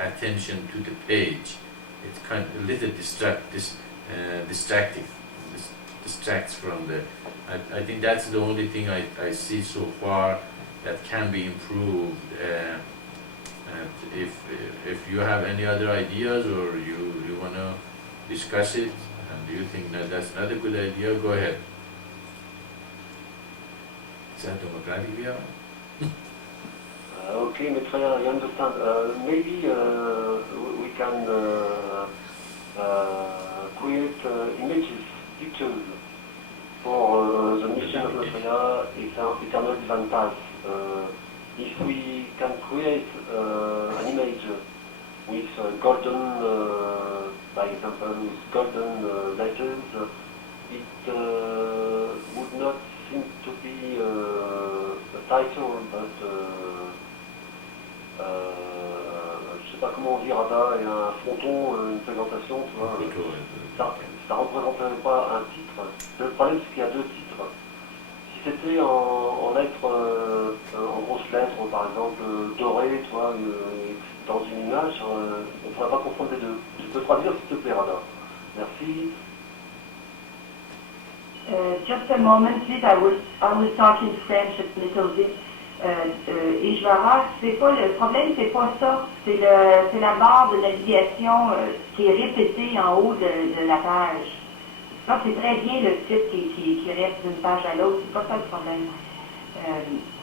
attention to the page. It's kind of a little distracting, distracts from the. I think that's the only thing I see so far that can be improved. And if you have any other ideas or you want to discuss it, and do you think that that's not a good idea, go ahead. Is that democratic? Yeah. Okay, Maitreya, I understand. Maybe we can create images, pictures for the mission of Maitreya, Eternal Divine Path. If we can create an image with golden, by example, with golden letters, it would not seem to be a title, but je sais pas comment dire, et un fronton, une présentation, tu vois. Ça représenterait pas un titre. Le problème, c'est qu'il y a deux titres. Si c'était en lettres, en grosses lettres, par exemple, dorées, tu vois, dans une image, on ne pourrait pas confondre les deux. Tu peux traduire, s'il te plaît, Rada. Merci. Just a moment, please. I will talk in French a little bit. Ishvara, c'est pas le problème, c'est pas ça. C'est la barre de navigation qui est répétée en haut de la page. Ça, c'est très bien le titre qui reste d'une page à l'autre. C'est pas ça le problème.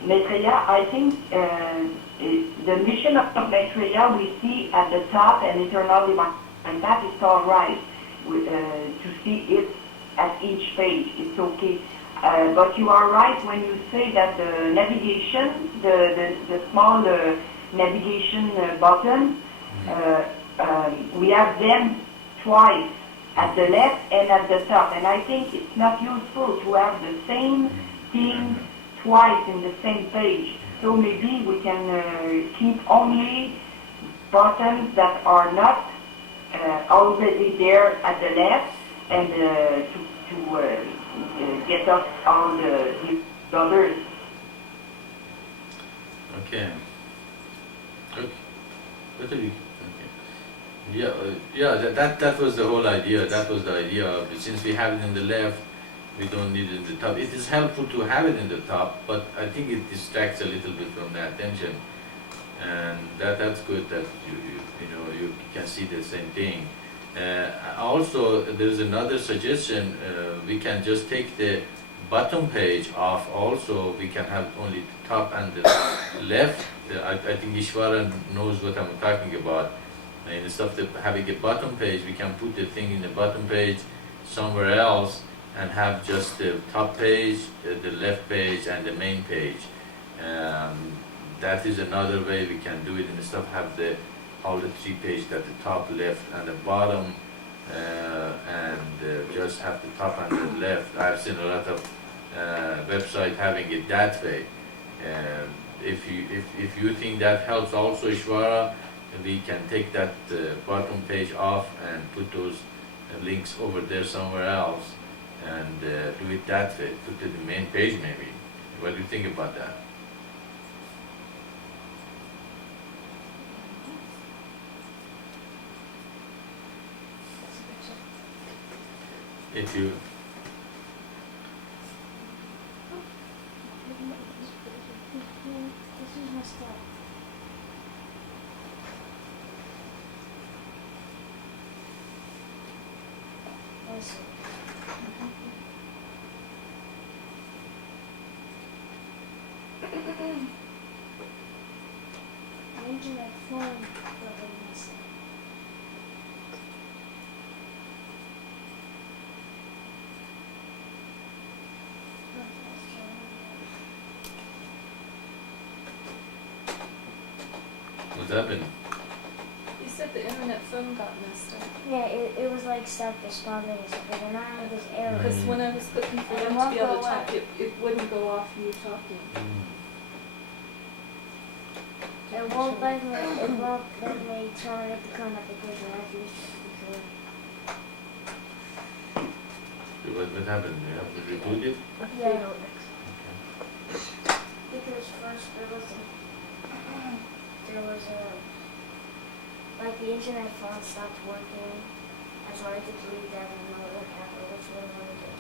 Maitreya, I think the mission of Maitreya we see at the top and eternal divine, and that is all right. To see it at each page, it's okay. But you are right when you say that the navigation, the small navigation button, we have them twice, at the left and at the top. And I think it's not useful to have the same thing twice in the same page. So maybe we can keep only buttons that are not already there at the left, and to get us all the others. Okay. What are you? Yeah, that was the whole idea. That was the idea of it. Since we have it in the left, we don't need it in the top. It is helpful to have it in the top, but I think it distracts a little bit from the attention, and that's good that you can see the same thing. Also, there's another suggestion. We can just take the bottom page off. Also, we can have only the top and the left. I think Ishvara knows what I'm talking about. Instead of having a bottom page, we can put the thing in the bottom page somewhere else and have just the top page, the left page, and the main page. That is another way we can do it. Instead of have all the three pages at the top, left, and the bottom, and just have the top and the left. I've seen a lot of websites having it that way. If you think that helps also, Ishvara, we can take that bottom page off and put those links over there somewhere else, and do it that way. Put it in the main page maybe. What do you think about that? If you This is messed up. I see. The internet phone button messed up. what's happened? You said the internet phone got messed up. Yeah, it was like stuck responding or something, and I had this error. Because when I was looking for And them it to be able won't to go talk, away. it wouldn't go off you talking. It won't let me terminate the current application. I've used it before. What happened? You have to reboot it? Yeah, because first there was a like the internet phone stopped working, and so I had to delete that and know what happened, which one was it?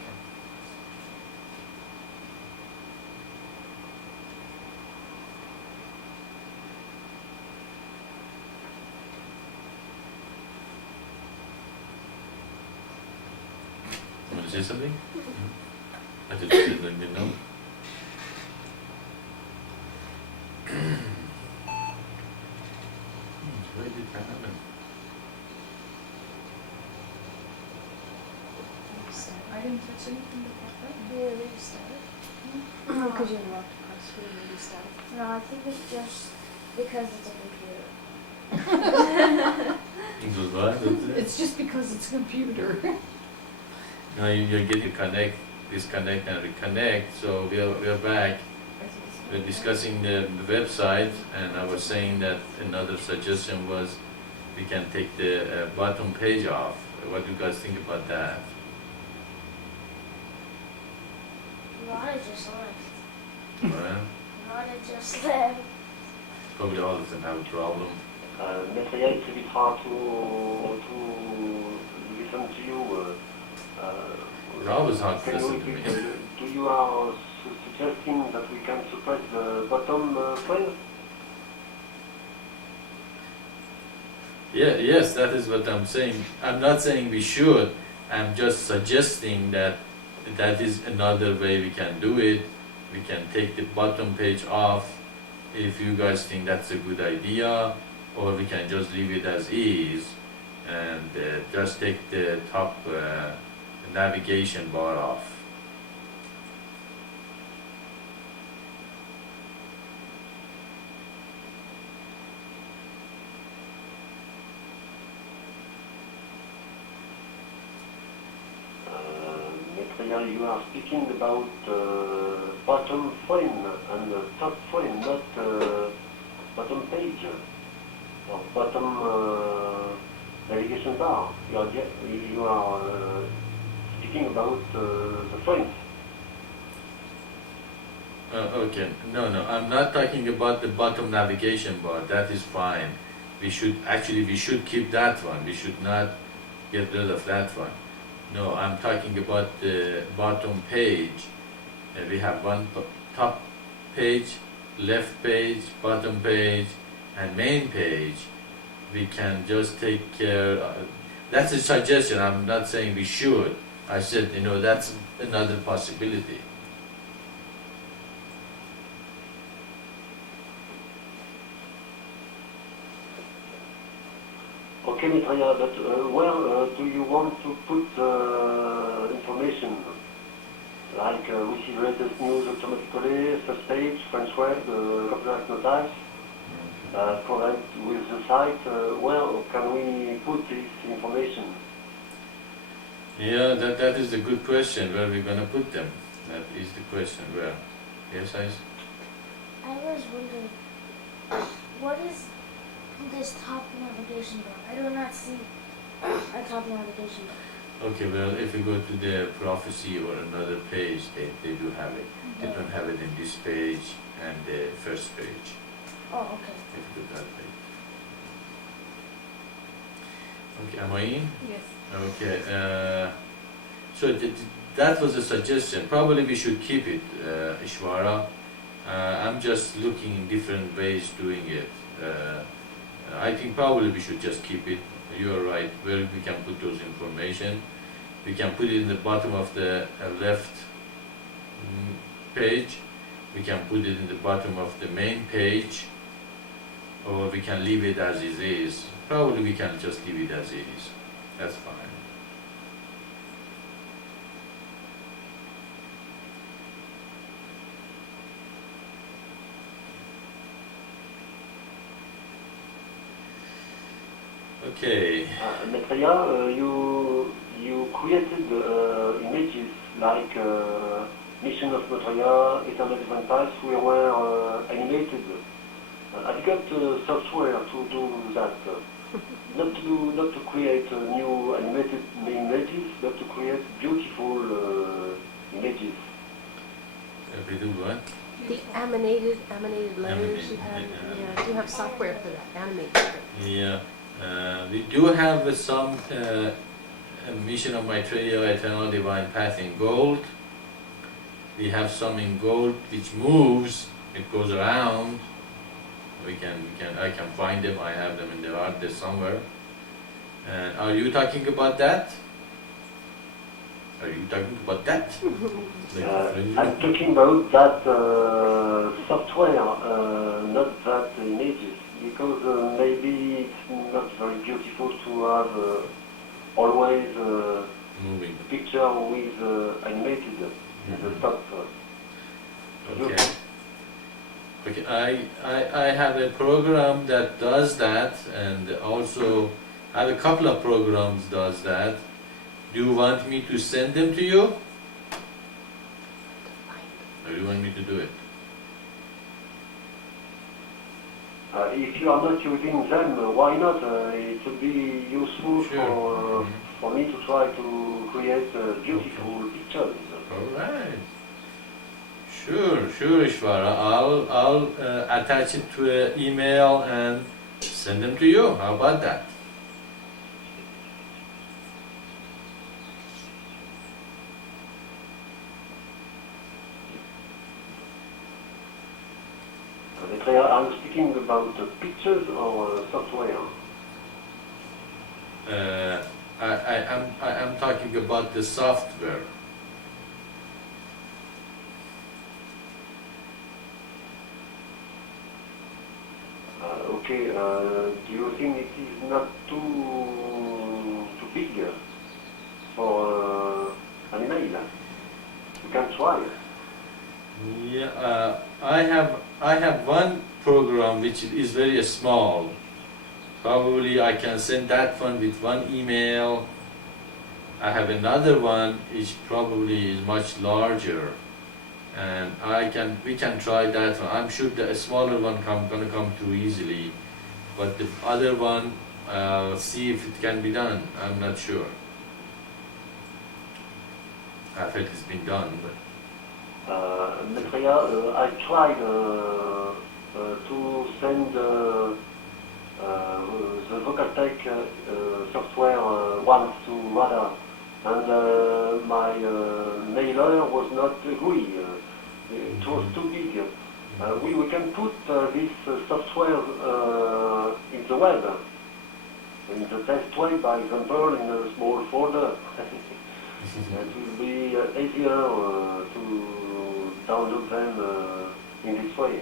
Want to say something? I just didn't let me know. Why did that happen? I didn't touch anything but that button. Yeah, maybe static. Because you interrupted us. Maybe static. No, I think it's just because it's a computer. It was what? What's it? It's just because it's a computer. Now you get to connect, disconnect and reconnect, so we're back. We're discussing the website, and I was saying that another suggestion was we can take the bottom page off. What do you guys think about that? Rada just left. Well, Rada just left. probably all of them have a problem. Maitreya, it's a bit hard to listen to you. It's always hard to Can you listen to me. repeat, do you are suggesting that we can suppress the bottom frame? Yeah, yes, that is what I'm saying. I'm not saying we should. I'm just suggesting that that is another way we can do it. We can take the bottom page off if you guys think that's a good idea, or we can just leave it as is and just take the top navigation bar off. Maitreya, you are speaking about bottom frame and top frame, not bottom page or bottom navigation bar. You are speaking about the frames. Okay, no, I'm not talking about the bottom navigation bar. That is fine. We should keep that one. We should not get rid of that one. No, I'm talking about the bottom page. We have one top page, left page, bottom page, and main page. We can just take care. That's a suggestion. I'm not saying we should. I said, that's another possibility. Okay, Maitreya, but where do you want to put information? Like we see the latest news automatically, first page, French web, copyright notice, correct with the site. Where can we put this information? Yeah, that is a good question. Where are we going to put them? That is the question. Where? Yes, I was wondering, what is this top navigation bar? I do not see a top navigation bar. Okay, well, if you go to the prophecy or another page, they do have it. They don't have it in this page and the first page. Oh, okay. If you go to that page. Okay, am I in? Yes. Okay, so that was a suggestion. Probably we should keep it, Ishwara. I'm just looking in different ways doing it. I think probably we should just keep it. You are right, where we can put those information. We can put it in the bottom of the left page. We can put it in the bottom of the main page. Or we can leave it as it is. Probably we can just leave it as it is. That's fine. Okay. Maitreya, you created images like Mission of Maitreya, Eternal Vampires, we were animated. Have you got software to do that? Not to create new animated images, but to create beautiful images. If we do what? The Animated letters. You have, Animated, you have software for that. Animated. Yeah, we do have some a mission of Maitreya, Eternal Divine Path in gold. We have some in gold which moves, it goes around. I can find them, I have them in the art there somewhere. And are you talking about that? Are you talking about that? I'm talking about that software, not that images, because maybe it's not very beautiful to have always Moving. a picture with animated at the top. Okay. Okay, I have a program that does that, and also I have a couple of programs does that. Do you want me to send them to you? Or do you want me to do it? If you are not using them, why not? It would be useful Sure. for me to try to create beautiful pictures. All right. Sure, Ishvara. I'll attach it to an email and send them to you. How about that? Maitreya, I'm speaking about pictures or software. I am talking about the software. Okay, do you think it is not too big for an email? You can try. Yeah, I have one program which is very small. Probably I can send that one with one email. I have another one which probably is much larger, and we can try that one. I'm sure the smaller one gonna come through easily, but the other one, see if it can be done. I'm not sure. I've heard it's been done, but. Maitreya, I tried to send the Vocaltech software once to Radha, and my mailer was not agree. It was too big. We can put this software in the web, in the test web, by example, in a small folder. It will be easier to download them in this way.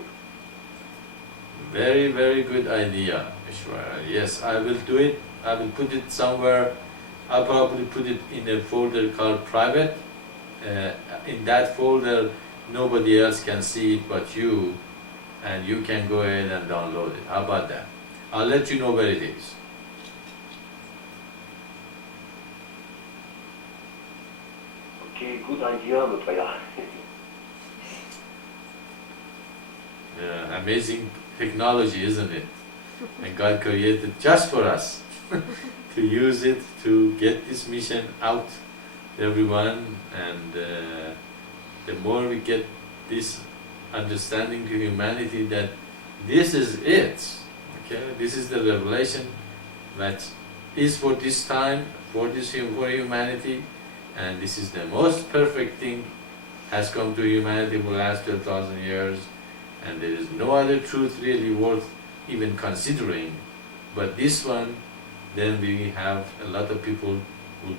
Very, very good idea, Ishwara. Yes, I will do it. I will put it somewhere. I'll probably put it in a folder called private. In that folder, nobody else can see it but you, and you can go ahead and download it. How about that? I'll let you know where it is. Okay, good idea, Maitreya. Amazing technology, isn't it? And God created just for us to use it to get this mission out to everyone. And the more we get this understanding to humanity that this is it, okay? This is the revelation that is for this time, for humanity, and this is the most perfect thing has come to humanity for the last 12,000 years. And there is no other truth really worth even considering. But this one, then we have a lot of people who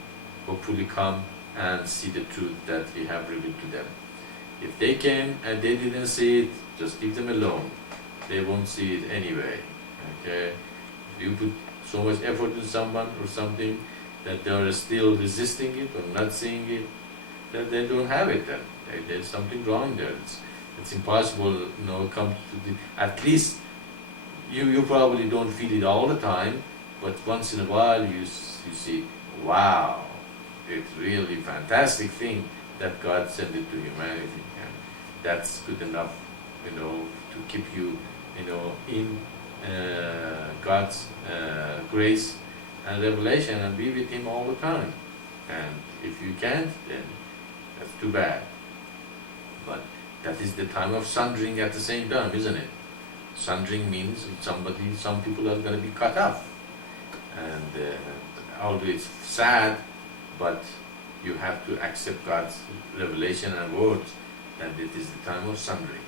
hopefully come and see the truth that we have revealed to them. If they came and they didn't see it, just leave them alone. They won't see it anyway. Okay? If you put so much effort in someone or something that they are still resisting it or not seeing it, then they don't have it then. There's something wrong there. It's impossible, come to the, at least you probably don't feel it all the time, but once in a while you see, wow, it's really fantastic thing that God sent it to humanity, and that's good enough, to keep you, in God's grace and revelation and be with Him all the time. And if you can't, then that's too bad. But That is the time of sundering at the same time, isn't it? Sundering means some people are going to be cut off. And although it's sad, but you have to accept God's revelation and words that it is the time of sundering.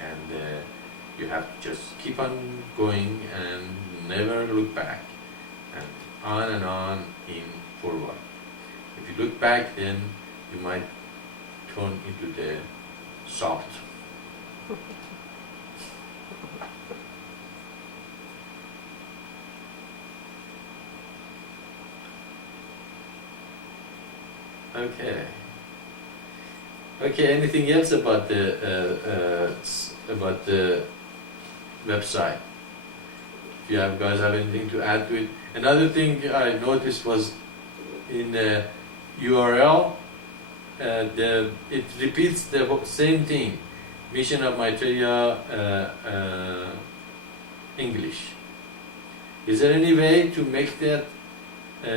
And you have to just keep on going and never look back. And on in forward. If you look back, then you might turn into the salt. Okay. Okay. Anything else about the website? If you guys have anything to add to it. Another thing I noticed was in the URL, it repeats the same thing. Mission of Maitreya English. Is there any way to make that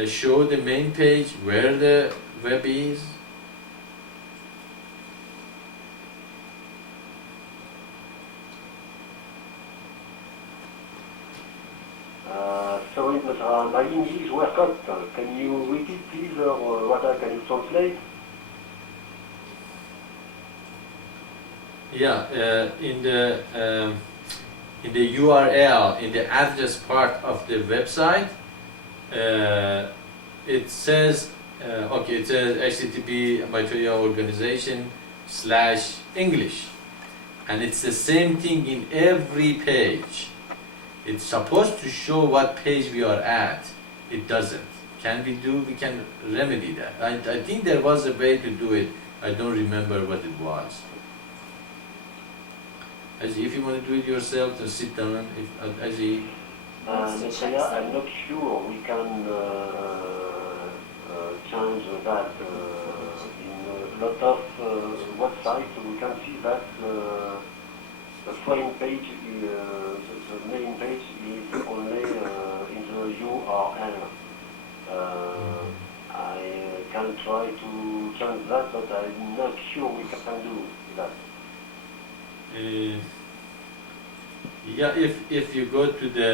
show the main page where the web is? Sorry, but my English were cut. Can you repeat, please, or rather, can you translate? Yeah, in the URL, in the address part of the website, it says, it says HTTP Maitreya Organization /English, and it's the same thing in every page. It's supposed to show what page we are at. It doesn't. We can remedy that. I think there was a way to do it. I don't remember what it was. If you want to do it yourself, just sit down. Maitreya, I'm not sure we can change that in a lot of websites. We can see that the frame page, the main page is only in the URL. I can try to change that, but I'm not sure we can do that. Yeah, if you go to the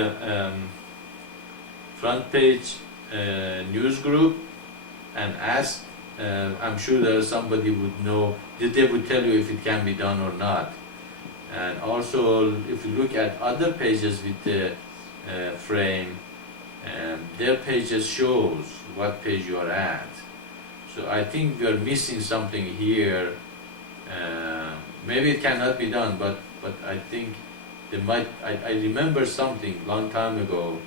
front page news group and ask, I'm sure there somebody would know, they would tell you if it can be done or not. And also, if you look at other pages with the frame, their pages shows what page you are at. So I think we are missing something here. Maybe it cannot be done, but I think they might. I remember something long time ago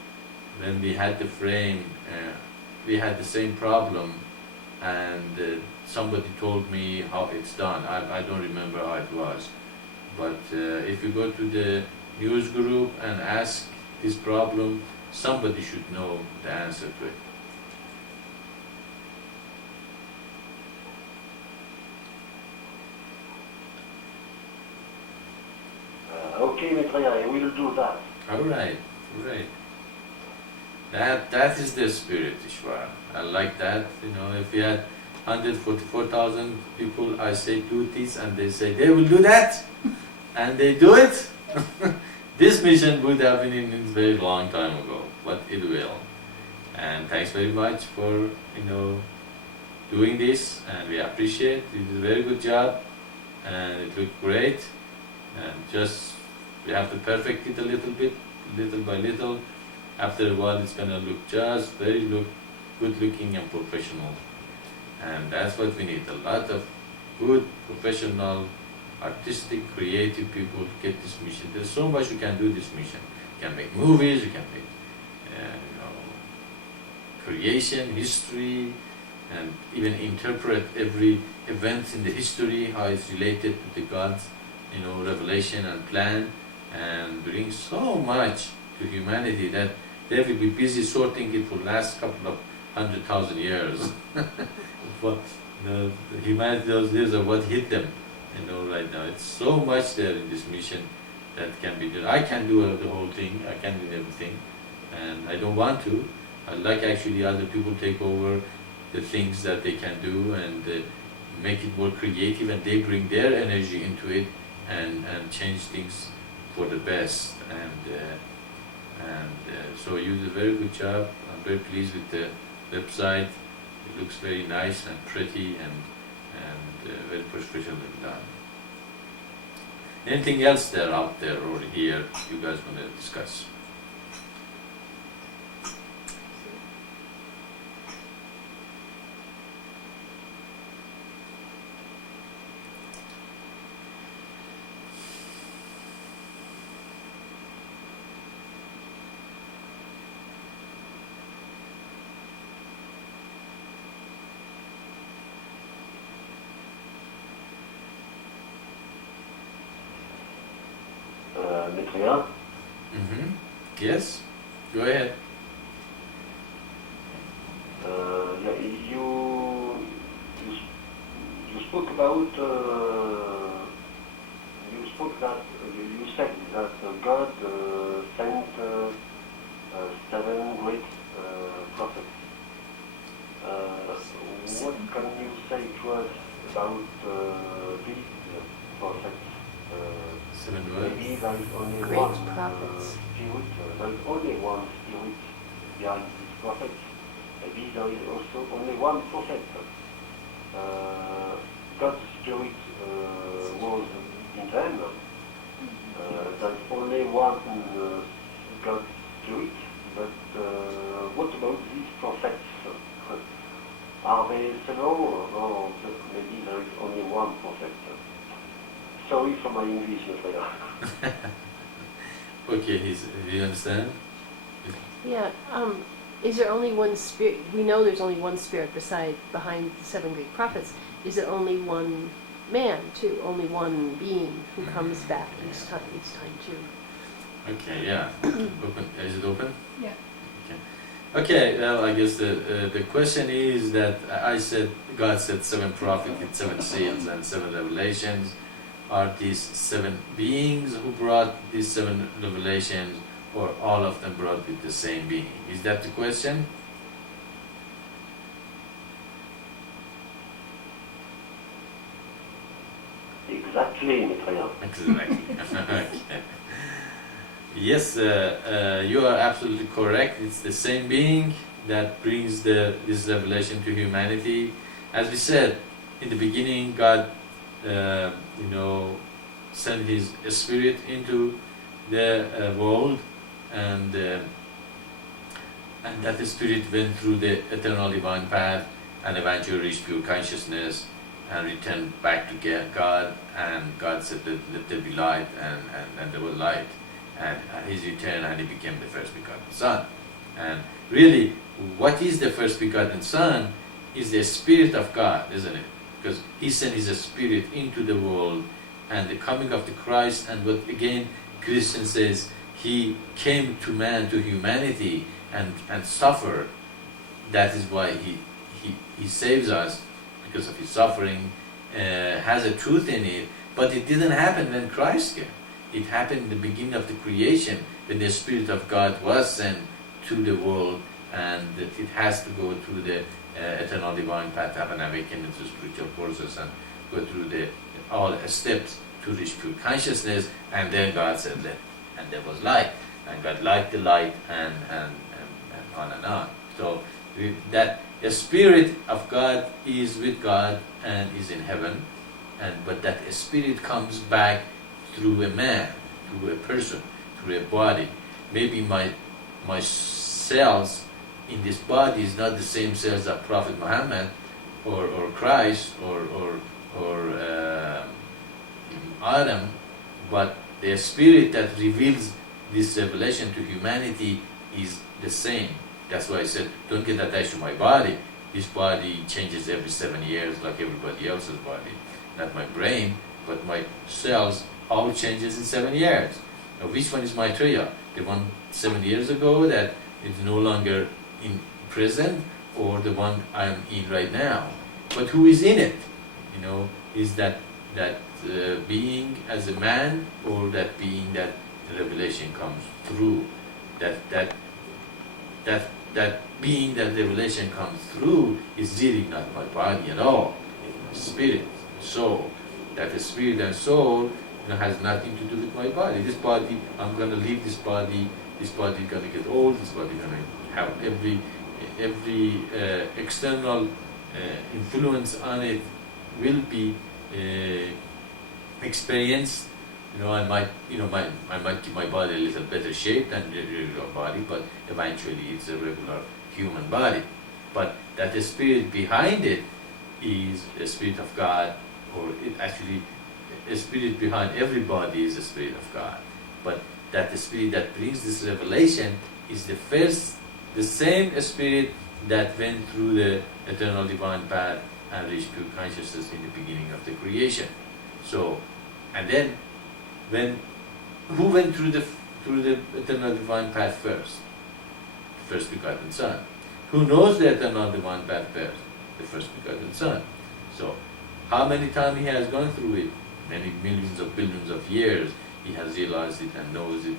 when we had the frame. We had the same problem, and somebody told me how it's done. I don't remember how it was. But if you go to the news group and ask this problem, somebody should know the answer to it. Okay, Maitreya, I will do that. All right. That is the spirit, Ishvara. I like that. If we had 144,000 people, I say do this, and they say they will do that, and they do it. This mission would have been in a very long time ago, but it will. And thanks very much for doing this, and we appreciate. You did a very good job, and it looked great. And just we have to perfect it a little bit, little by little. After a while, it's gonna look just very good looking and professional. And that's what we need, a lot of good, professional, artistic, creative people to get this mission. There's so much you can do this mission. You can make movies, you can make creation, history, and even interpret every event in the history, how it's related to the God's revelation and plan, and bring so much to humanity that they will be busy sorting it for the last couple of 100,000 years. But humanity, those years are what hit them, right now. It's so much there in this mission that can be done. I can't do the whole thing, I can't do everything, and I don't want to. I'd like actually other people take over the things that they can do and make it more creative, and they bring their energy into it and change things for the best. So you did a very good job. I'm very pleased with the website. It looks very nice and pretty and very professionally done. Anything else there out there or here you guys want to discuss? Maitreya, Yes? Go ahead. yeah, you spoke about you said that God sent 7 great prophets. What can you say to us about these prophets? 7 words. Maybe there is only Great one prophets. spirit. There is only one spirit behind these prophets. Maybe there is also only one prophet. God's spirit was in them. There is only one God's spirit. But what about these prophets? Are they several, or maybe there is only one prophet? Sorry for my English, Maitreya. Okay, do you understand? Yeah. Is there only one spirit? We know there's only one spirit behind the 7 Greek prophets. Is it only one man too? Only one being who comes back each time too? Okay, yeah. Open. Is it open? Yeah. Okay, well, I guess the question is that I said, God said 7 prophets with 7 seals and 7 revelations. Are these 7 beings who brought these 7 revelations, or all of them brought with the same being? Is that the question? Exactly, Maitreya. Exactly. Okay. Yes, you are absolutely correct. It's the same being that brings this revelation to humanity. As we said in the beginning, God, sent His Spirit into the world, and that Spirit went through the eternal divine path and eventually reached pure consciousness and returned back to God. And God said that let there be light, and there was light. And His return, and He became the first begotten Son. And really, what is the first begotten Son is the Spirit of God, isn't it? Because He sent His Spirit into the world, and the coming of the Christ, and what again Christian says, He came to man, to humanity, and suffered. That is why He saves us, because of His suffering, has a truth in it. But it didn't happen when Christ came. It happened in the beginning of the creation, when the Spirit of God was sent to the world, and it has to go through the eternal divine path, have an awakening to spiritual process, and go through all the steps to reach pure consciousness. And then God said let, and there was light, and God liked the light, and on and on. So that the Spirit of God is with God and is in heaven, but that Spirit comes back through a man, through a person, through a body. Maybe my cells in this body is not the same cells of Prophet Muhammad or Christ or Adam, but the Spirit that reveals this revelation to humanity is the same. That's why I said, don't get attached to my body. This body changes every 7 years like everybody else's body. Not my brain, but my cells all changes in 7 years. Now, which one is Maitreya? The one 7 years ago that is no longer in present, or the one I'm in right now? But who is in it? Is that being as a man, or that being that the revelation comes through? That being that revelation comes through is really not my body at all. spirit, soul. That the spirit and soul has nothing to do with my body. This body, I'm going to leave this body is going to get old, this body is going to have every external influence on it will be experienced. I might keep my body a little better shape than the regular body, but eventually it's a regular human body. But that the spirit behind it is a spirit of God, or it actually, a spirit behind everybody is the spirit of God. But that the spirit that brings this revelation is the same spirit that went through the eternal divine path and reached pure consciousness in the beginning of the creation. So, and then, who went through the eternal divine path first? The first begotten Son. Who knows the eternal divine path first? The first begotten Son. So, how many times he has gone through it? Many millions of billions of years. He has realized it and knows it.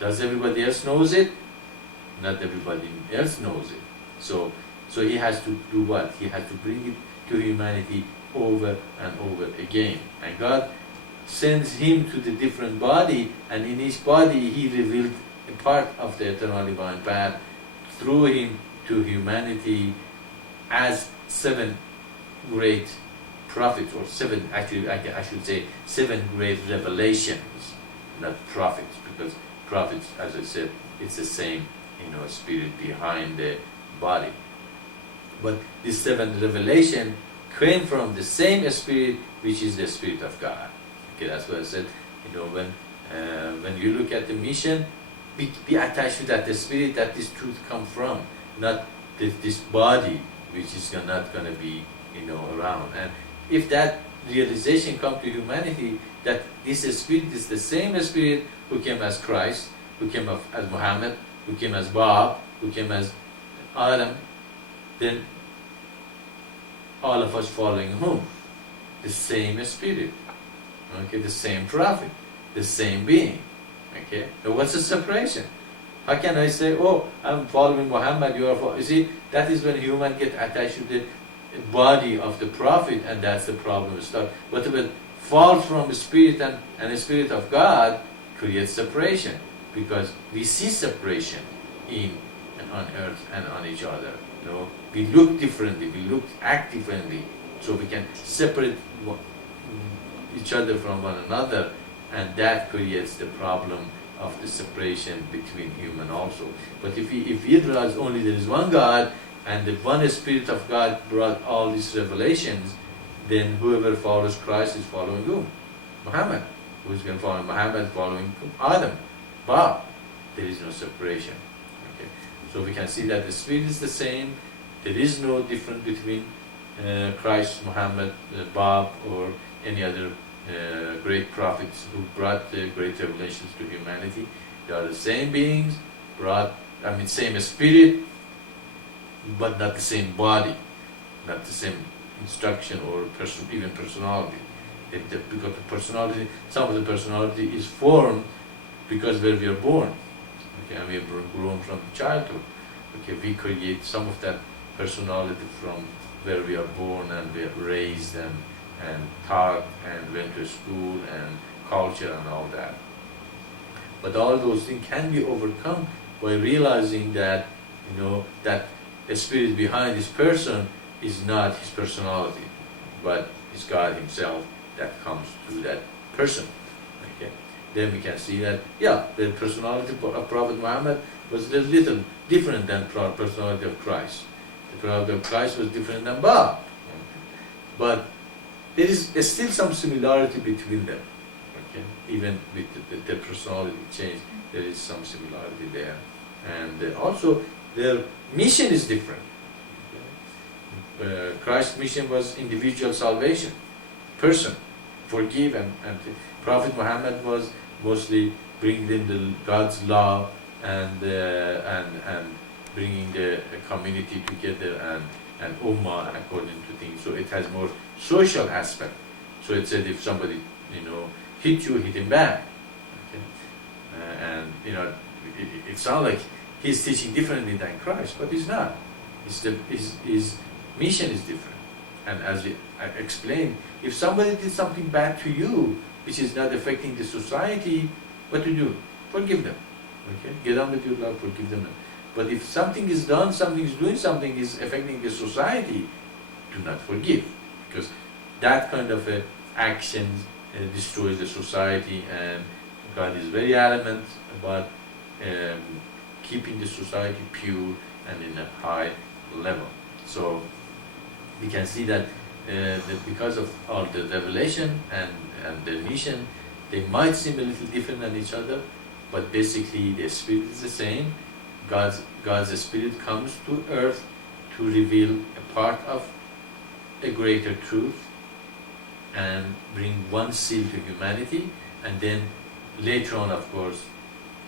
Does everybody else knows it? Not everybody else knows it. So he has to do what? He has to bring it to humanity over and over again. And God sends him to the different body, and in each body he revealed a part of the eternal divine path through him to humanity as 7 great prophets, or 7, actually I should say 7 great revelations, not prophets, because prophets, as I said, it's the same, spirit behind the body. But this 7th revelation came from the same spirit, which is the Spirit of God. Okay, that's what I said. When you look at the mission, be attached to that, the spirit that this truth comes from, not this body, which is not going to be, around. And if that realization comes to humanity, that this spirit is the same spirit who came as Christ, who came as Muhammad, who came as Bob, who came as Adam, then all of us following whom? The same spirit. Okay, the same prophet, the same being. Okay, but what's the separation? How can I say, oh, I'm following Muhammad, you are following? You see, that is when human get attached to the body of the prophet, and that's the problem starts. But if it falls from the spirit and the spirit of God, creates separation, because we see separation in and on earth and on each other. We look differently, we act differently, so we can separate each other from one another, and that creates the problem of the separation between human also. But if we realize only there is one God, and the one Spirit of God brought all these revelations, then whoever follows Christ is following whom? Muhammad. Who's going to follow Muhammad? Following Adam, Bob. There is no separation. Okay? So we can see that the Spirit is the same. There is no difference between Christ, Muhammad, Bob, or any other great prophets who brought the great revelations to humanity. They are the same beings, same spirit, but not the same body, not the same instruction or even personality. Because the personality, some of the personality is formed because where we are born. Okay, and we are grown from childhood. Okay, we create some of that personality from where we are born and we are raised and taught and went to school and culture and all that. But all those things can be overcome by realizing that, that the spirit behind this person is not his personality, but it's God himself that comes through that person. Okay? Then we can see that, the personality of Prophet Muhammad was a little different than the personality of Christ. The personality of Christ was different than Bob. But there's still some similarity between them. Okay? Even with the personality change, there is some similarity there. And also, their mission is different. Christ's mission was individual salvation, person, forgive, and Prophet Muhammad was mostly bringing in God's law and bringing the community together and ummah according to things. So it has more social aspect. So it said if somebody hit you, hit him back. Okay? It sounds like he's teaching differently than Christ, but he's not. His mission is different. And as I explained, if somebody did something bad to you, which is not affecting the society, what to do? Forgive them. Okay? Get on with your life, forgive them. But if something is done, something is doing, something is affecting the society, do not forgive. Because that kind of action destroys the society, and God is very adamant about keeping the society pure and in a high level. So we can see that, that because of all the revelation and the mission, they might seem a little different than each other, but basically the spirit is the same. God's spirit comes to earth to reveal a part of a greater truth and bring one seal to humanity. And then later on, of course,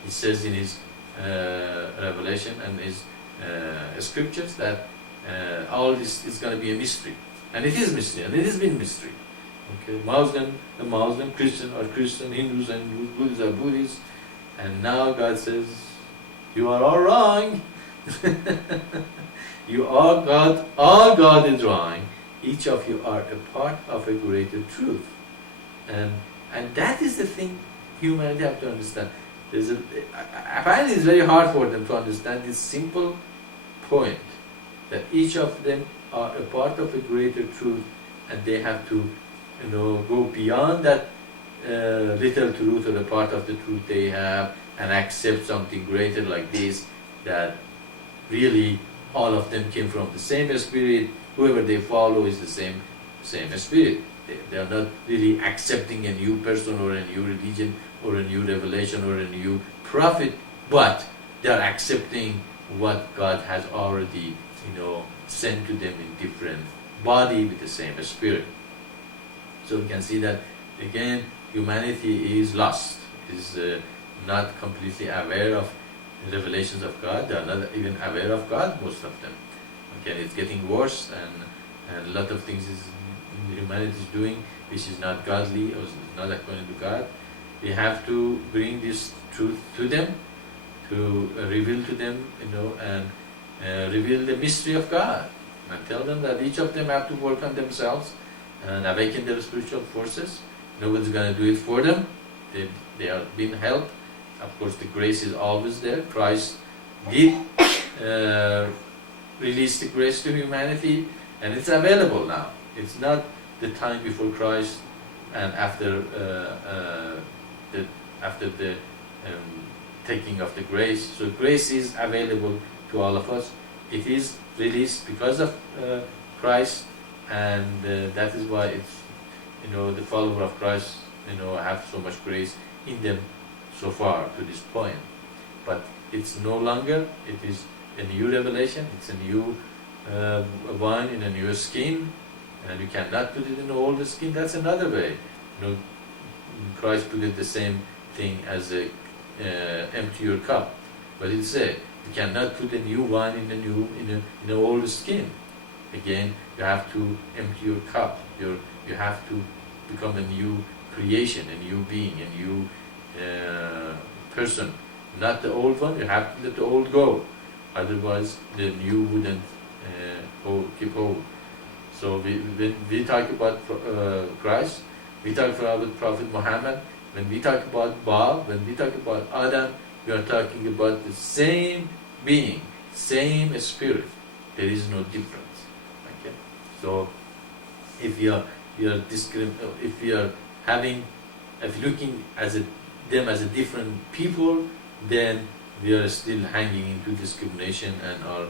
he says in his revelation and his scriptures that all this is going to be a mystery. And it is mystery, and it has been mystery. Okay, the Muslim, Christian are Christian, Hindus and Buddhists are Buddhists. And now God says, you are all wrong. You are God, all God is wrong. Each of you are a part of a greater truth. And that is the thing humanity have to understand. Apparently it's very hard for them to understand this simple point, that each of them are a part of a greater truth, and they have to, go beyond that little truth or a part of the truth they have and accept something greater like this, that really all of them came from the same spirit. Whoever they follow is the same spirit. They are not really accepting a new person or a new religion or a new revelation or a new prophet, but they are accepting what God has already, sent to them in different body with the same spirit. So we can see that again, humanity is lost, is not completely aware of the revelations of God. They are not even aware of God, most of them. Okay, it's getting worse, and a lot of things humanity is doing which is not godly or is not according to God. We have to bring this truth to them, to reveal to them, and reveal the mystery of God, and tell them that each of them have to work on themselves and awaken their spiritual forces. Nobody's going to do it for them. They are being helped. Of course, the grace is always there. Christ did release the grace to humanity, and it's available now. It's not the time before Christ and after the taking of the grace. So grace is available to all of us. It is released because of Christ, and that is why it's, the follower of Christ, have so much grace in them so far to this point. But it's no longer. It is a new revelation. It's a new wine in a new skin, and you cannot put it in the old skin. That's another way. Christ put it the same thing as a empty your cup, but it said you cannot put a new wine in the old skin. Again, you have to empty your cup. You have to become a new creation, a new being, a new person. Not the old one. You have to let the old go. Otherwise, the new wouldn't keep hold. So when we talk about Christ, we talk about Prophet Muhammad. When we talk about Baal, when we talk about Adam, we are talking about the same being, same spirit. There is no difference. Okay? So if we are looking at them as a different people, then we are still hanging into discrimination and our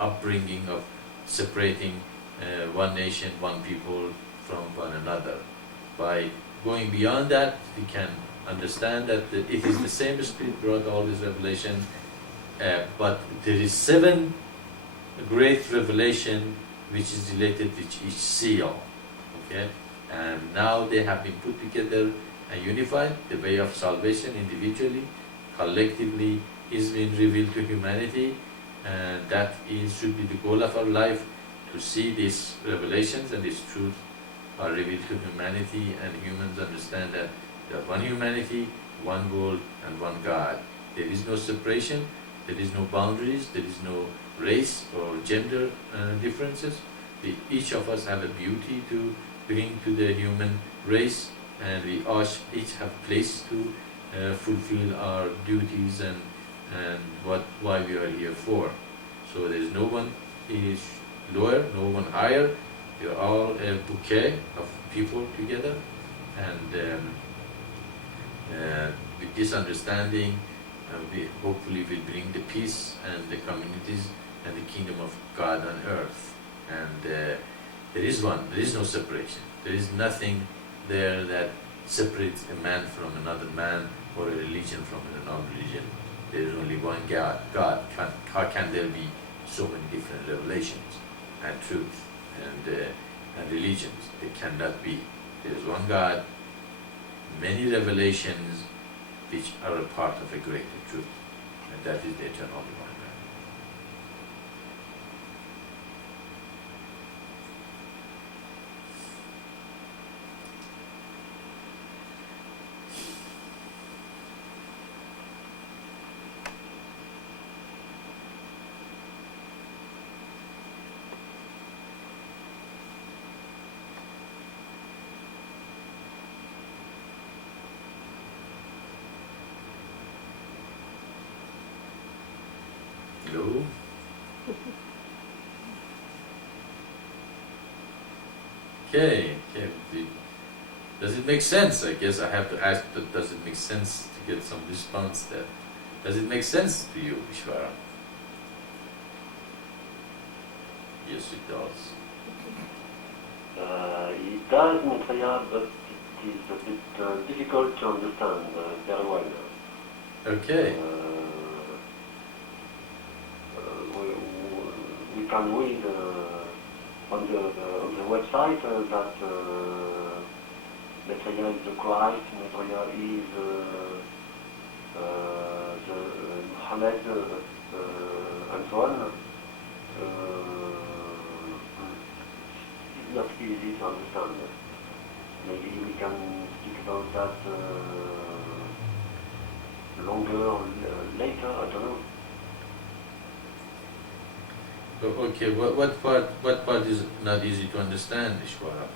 upbringing of separating one nation, one people from one another. By going beyond that, we can understand that it is the same Spirit brought all this revelation, but there is 7 great revelation which is related with each seal. Okay, and now they have been put together and unified. The way of salvation, individually, collectively, is being revealed to humanity, and that should be the goal of our life, to see these revelations and this truth are revealed to humanity, and humans understand that there are one humanity, one goal, and one God. There is no separation, there is no boundaries, there is no race or gender differences. each of us have a beauty to bring to the human race, and we each have place to fulfill our duties and why we are here for. So there is no one is lower, no one higher. We are all a bouquet of people together, and with this understanding, we hopefully will bring the peace and the communities and the kingdom of God on earth. And there is no separation. There is nothing there that separates a man from another man or a religion from another religion. There is only one God. How can there be so many different revelations and truth and religions? They cannot be. There is one God, many revelations which are a part of a greater truth, and that is the eternal divine God. Hello? Okay. Does it make sense? I guess I have to ask, but does it make sense to get some response there? Does it make sense to you, Ishvara? Yes, it does. It does, Maitreya, but it is a bit difficult to understand very well. Okay. We can read on the website that Maitreya is the Christ, Maitreya is the Muhammad, and so on. It's not easy to understand. Maybe we can speak about that longer or later, I don't know. Okay, what part is not easy to understand, Ishvara?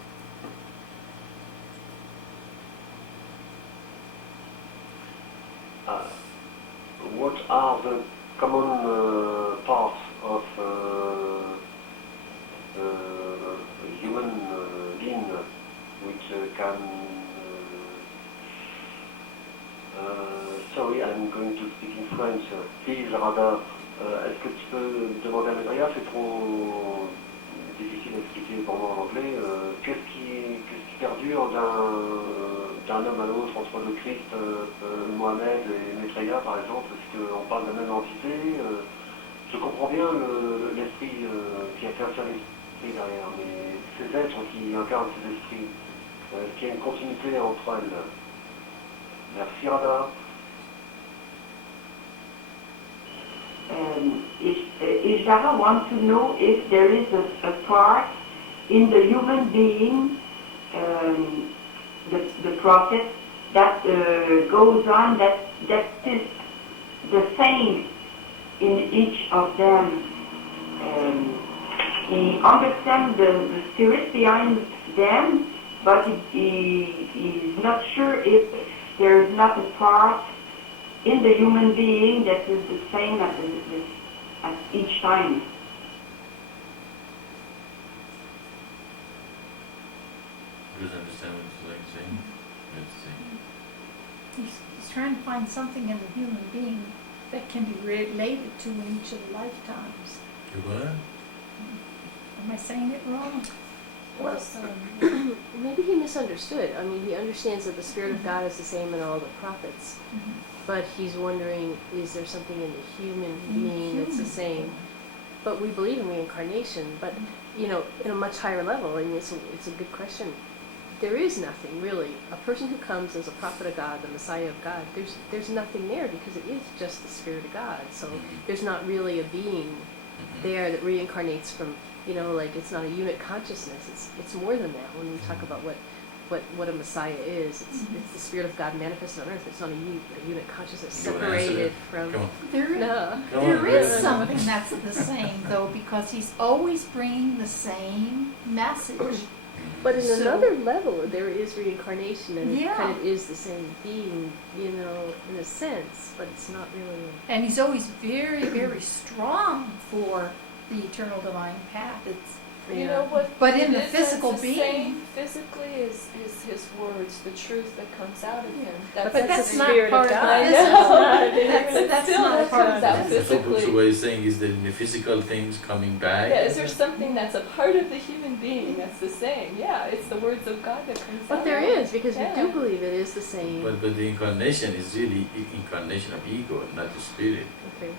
What are the common parts of human being which can... sorry, I'm going to speak in French. Please, Radha, est-ce que tu peux demander à Maitreya, c'est trop difficile à expliquer pour moi en anglais, qu'est-ce qui perdure d'un homme à l'autre entre le Christ, Mohamed et Maitreya par exemple? Est-ce qu'on parle de la même entité? Je comprends bien l'esprit qui a fait un l'esprit derrière, mais ces êtres qui incarnent ces esprits, est-ce qu'il y a une continuité entre elles? Merci Radha. Ishvara wants to know if there is a part in the human being, the prophet, that goes on, that is the same in each of them. He understands the spirit behind them, but he is not sure if there is not a part in the human being that is the same at each time. Doesn't understand what it's like saying. He's trying to find something in the human being that can be related to in each of the lifetimes. What? Am I saying it wrong? Well, maybe he misunderstood. I mean, he understands that the Spirit of God is the same in all the prophets, but he's wondering, is there something in the human being that's the same? But we believe in reincarnation, but, in a much higher level, I mean, it's a good question. There is nothing, really. A person who comes as a prophet of God, the Messiah of God, there's nothing there because it is just the Spirit of God. So there's not really a being there that reincarnates from, like it's not a unit consciousness. It's more than that when we talk about what what a Messiah is. It's the Spirit of God manifested on earth. It's not a unit consciousness You wanna answer separated that? from. Come on. No. Come on, There is Grace. something that's the same though, because he's always bringing the same message. But in So- another level, there is reincarnation, and it Yeah. kind of is the same being, you know, in a sense, but it's not really. And he's always very, very strong for the eternal divine path. It's, You know what? But in it the is that's physical the being- same physically is his words, the truth that comes out of him. But that's that's not Spirit part of of God. I the know. physical. That's Still, not that part of comes the out physical. So physically. what you're saying is that in the physical things coming back. Yeah, is there something that's a part of the human being that's the same? Yeah, it's the words of God that comes out. But there is, because we Yeah. do believe it is the same. But the incarnation is really incarnation of ego, not the spirit. Okay.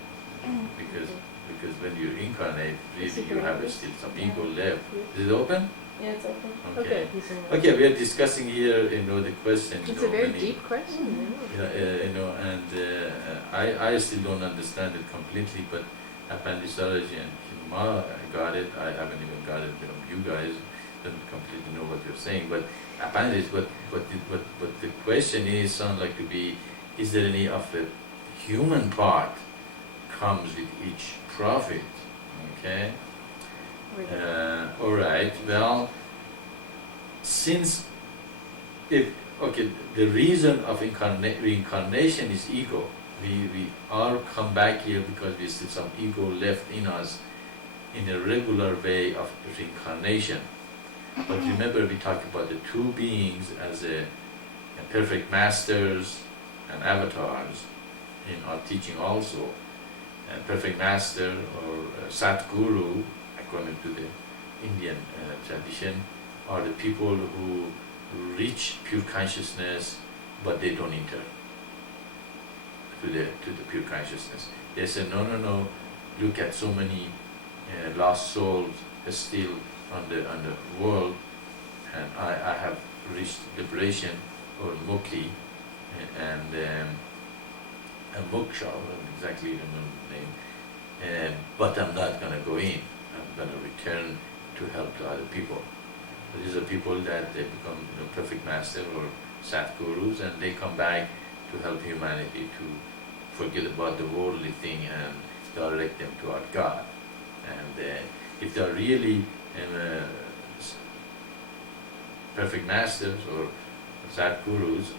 Because when you incarnate, really you have still some Yeah. ego left. Is it open? Yeah, it's open. Okay. He's saying that. Okay, we are discussing here, the question. It's a very deep question. And I still don't understand it completely, but appendicology and Kinma got it. I haven't even got it from you guys. Don't completely know what you're saying, but appendix. But the question is sounds like to be: is there any of the human part comes with each prophet? Okay. All right. Well, since the reason of reincarnation is ego. We all come back here because we see some ego left in us in a regular way of reincarnation. But remember, we talked about the two beings as a perfect masters and avatars in our teaching also. A perfect master or Satguru, according to the Indian tradition, are the people who reach pure consciousness, but they don't enter to the pure consciousness. They say, no, look at so many lost souls still on the world, and I have reached liberation, or mukti, and moksha, I don't exactly remember the name, but I'm not going to go in. I'm going to return to help the other people. These are people that they become perfect master or Satgurus, and they come back to help humanity to forget about the worldly thing and direct them toward God. And if they are really perfect masters or Satgurus,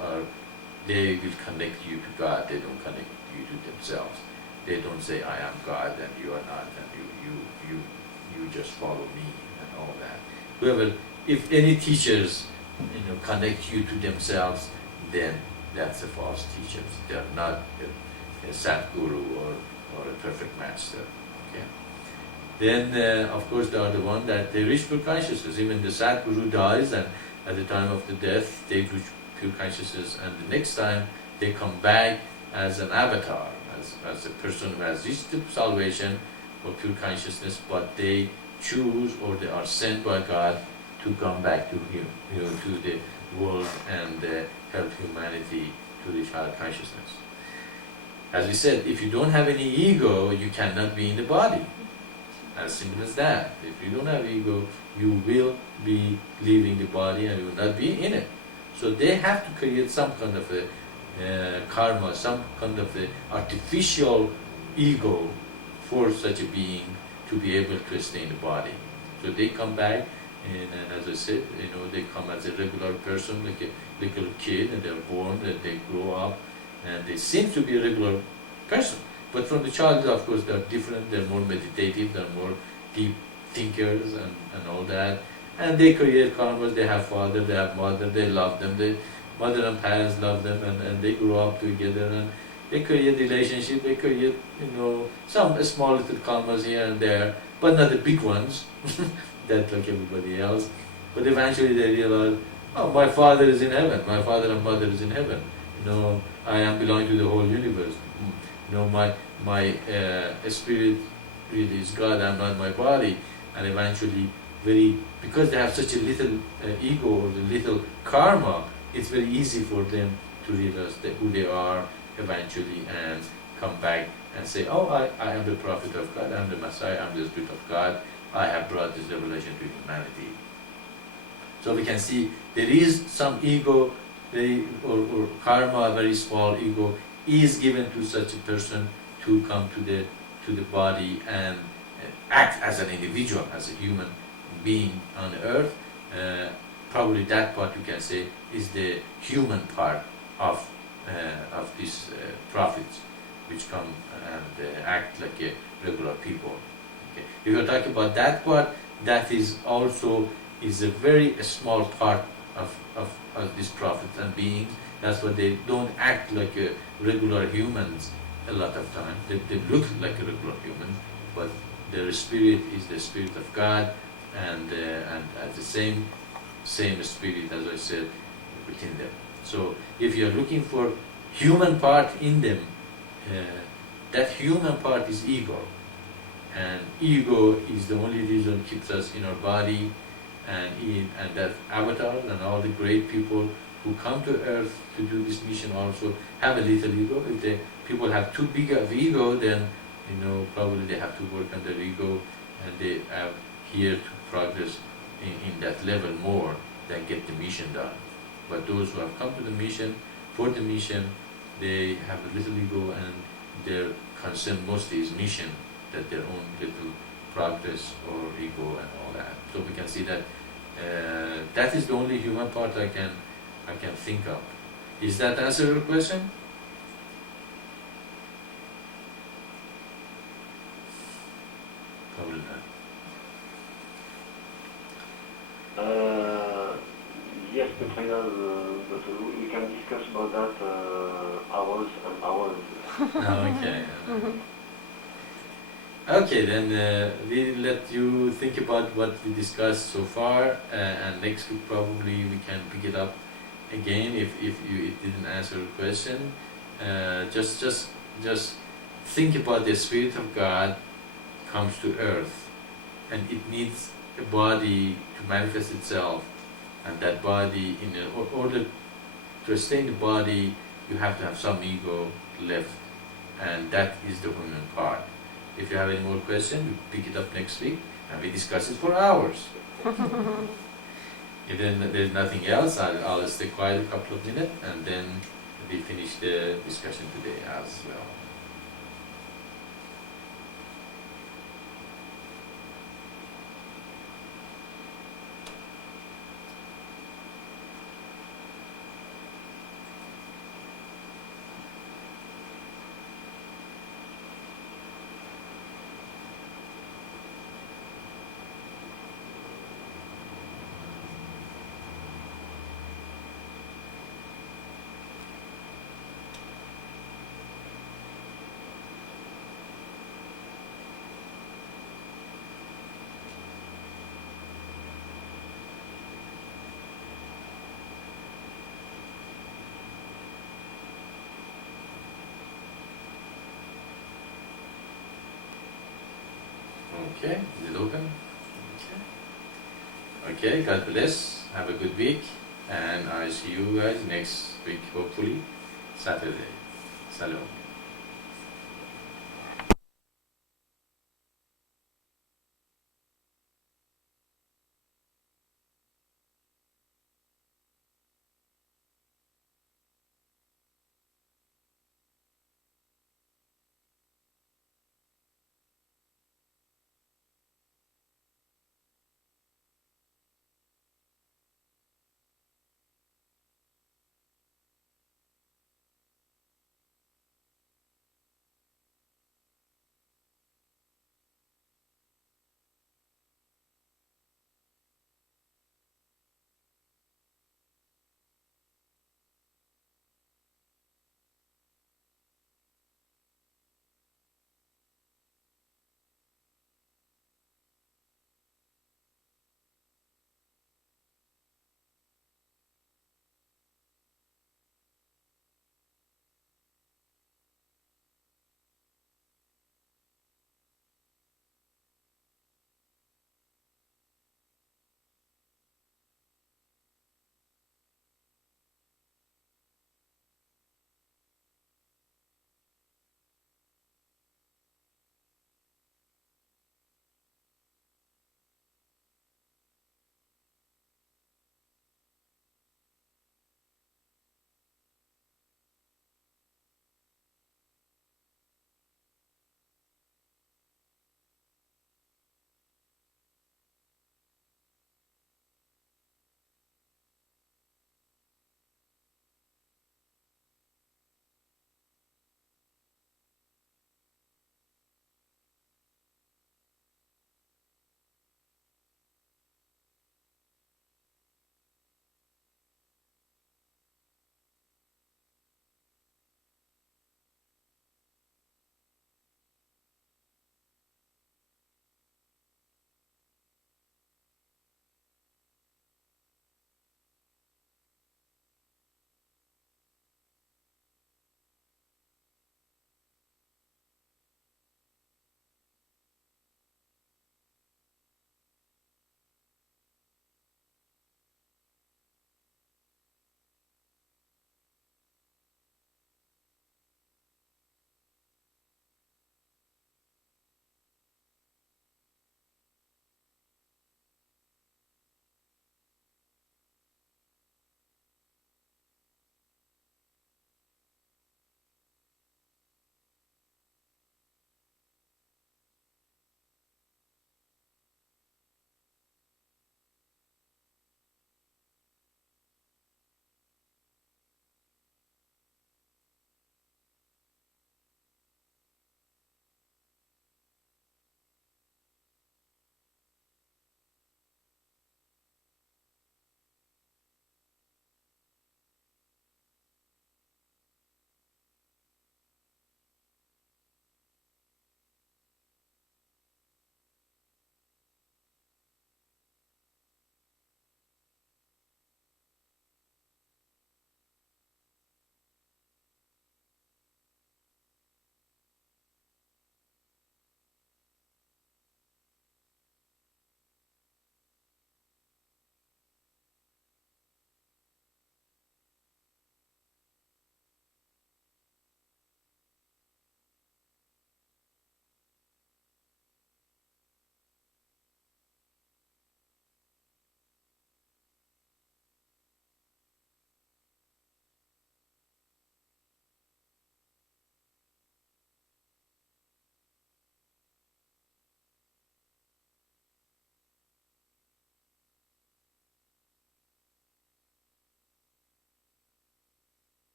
they will connect you to God. They don't connect you to themselves. They don't say, I am God and you are not, and you just follow me and all that. Whoever, if any teachers connect you to themselves, then that's a false teacher. They are not a Satguru or a perfect master. Okay. Then, of course, they are the one that they reach pure consciousness. Even the Satguru dies, and at the time of the death, they reach pure consciousness, and the next time they come back as an avatar, as a person who has reached the salvation or pure consciousness, but they choose or they are sent by God to come back to him, to the world and help humanity to reach higher consciousness. As we said, if you don't have any ego, you cannot be in the body. As simple as that. If you don't have ego, you will be leaving the body and you will not be in it. So they have to create some kind of a karma, some kind of a artificial ego for such a being to be able to stay in the body. So they come back, and as I said, they come as a regular person, like a little kid, and they're born, and they grow up, and they seem to be a regular person. But from the childhood, of course, they're different, they're more meditative, they're more deep thinkers and all that. And they create karmas, they have father, they have mother, they love them, mother and parents love them, and they grow up together, and they create relationship, they create, some small little karmas here and there, but not the big ones, that like everybody else. But eventually they realize, oh, my father is in heaven, my father and mother is in heaven. I am belonging to the whole universe. My spirit really is God, I'm not my body. And eventually, because they have such a little ego or a little karma, it's very easy for them to realize who they are eventually and come back and say, oh, I am the prophet of God, I am the Messiah, I am the Spirit of God, I have brought this revelation to humanity. So we can see there is some ego, or karma, a very small ego, is given to such a person to come to the body and act as an individual, as a human being on earth. Probably that part you can say is the human part of these prophets, which come and act like a regular people. Okay. If you talk about that part, that is also is a very small part of these prophets and beings. That's why they don't act like regular humans a lot of time. They look like a regular human, but their spirit is the spirit of God, and at the same spirit, as I said, within them. So if you are looking for human part in them, that human part is ego, and ego is the only reason keeps us in our body, and that avatars and all the great people who come to earth to do this mission also have a little ego. If the people have too big of ego, then probably they have to work on their ego, and they are here to progress in that level more than get the mission done. But those who have come to the mission, for the mission, they have a little ego, and their concern mostly is mission, that their own little progress or ego and all that. So we can see that that is the only human part I can think of. Is that answer your question? Probably not. Yes, Maitreya, but we can discuss about that hours and hours. Okay. Okay, then we'll let you think about what we discussed so far, and next week probably we can pick it up again if it didn't answer your question. Just think about the Spirit of God comes to earth, and it needs a body to manifest itself, and that body, in order to stay in the body, you have to have some ego left, and that is the human part. If you have any more questions, we pick it up next week and we discuss it for hours. If then there's nothing else, I'll stay quiet a couple of minutes, and then we finish the discussion today as well. Okay, is it open? Okay, God bless. Have a good week, and I see you guys next week, hopefully Saturday. Salam.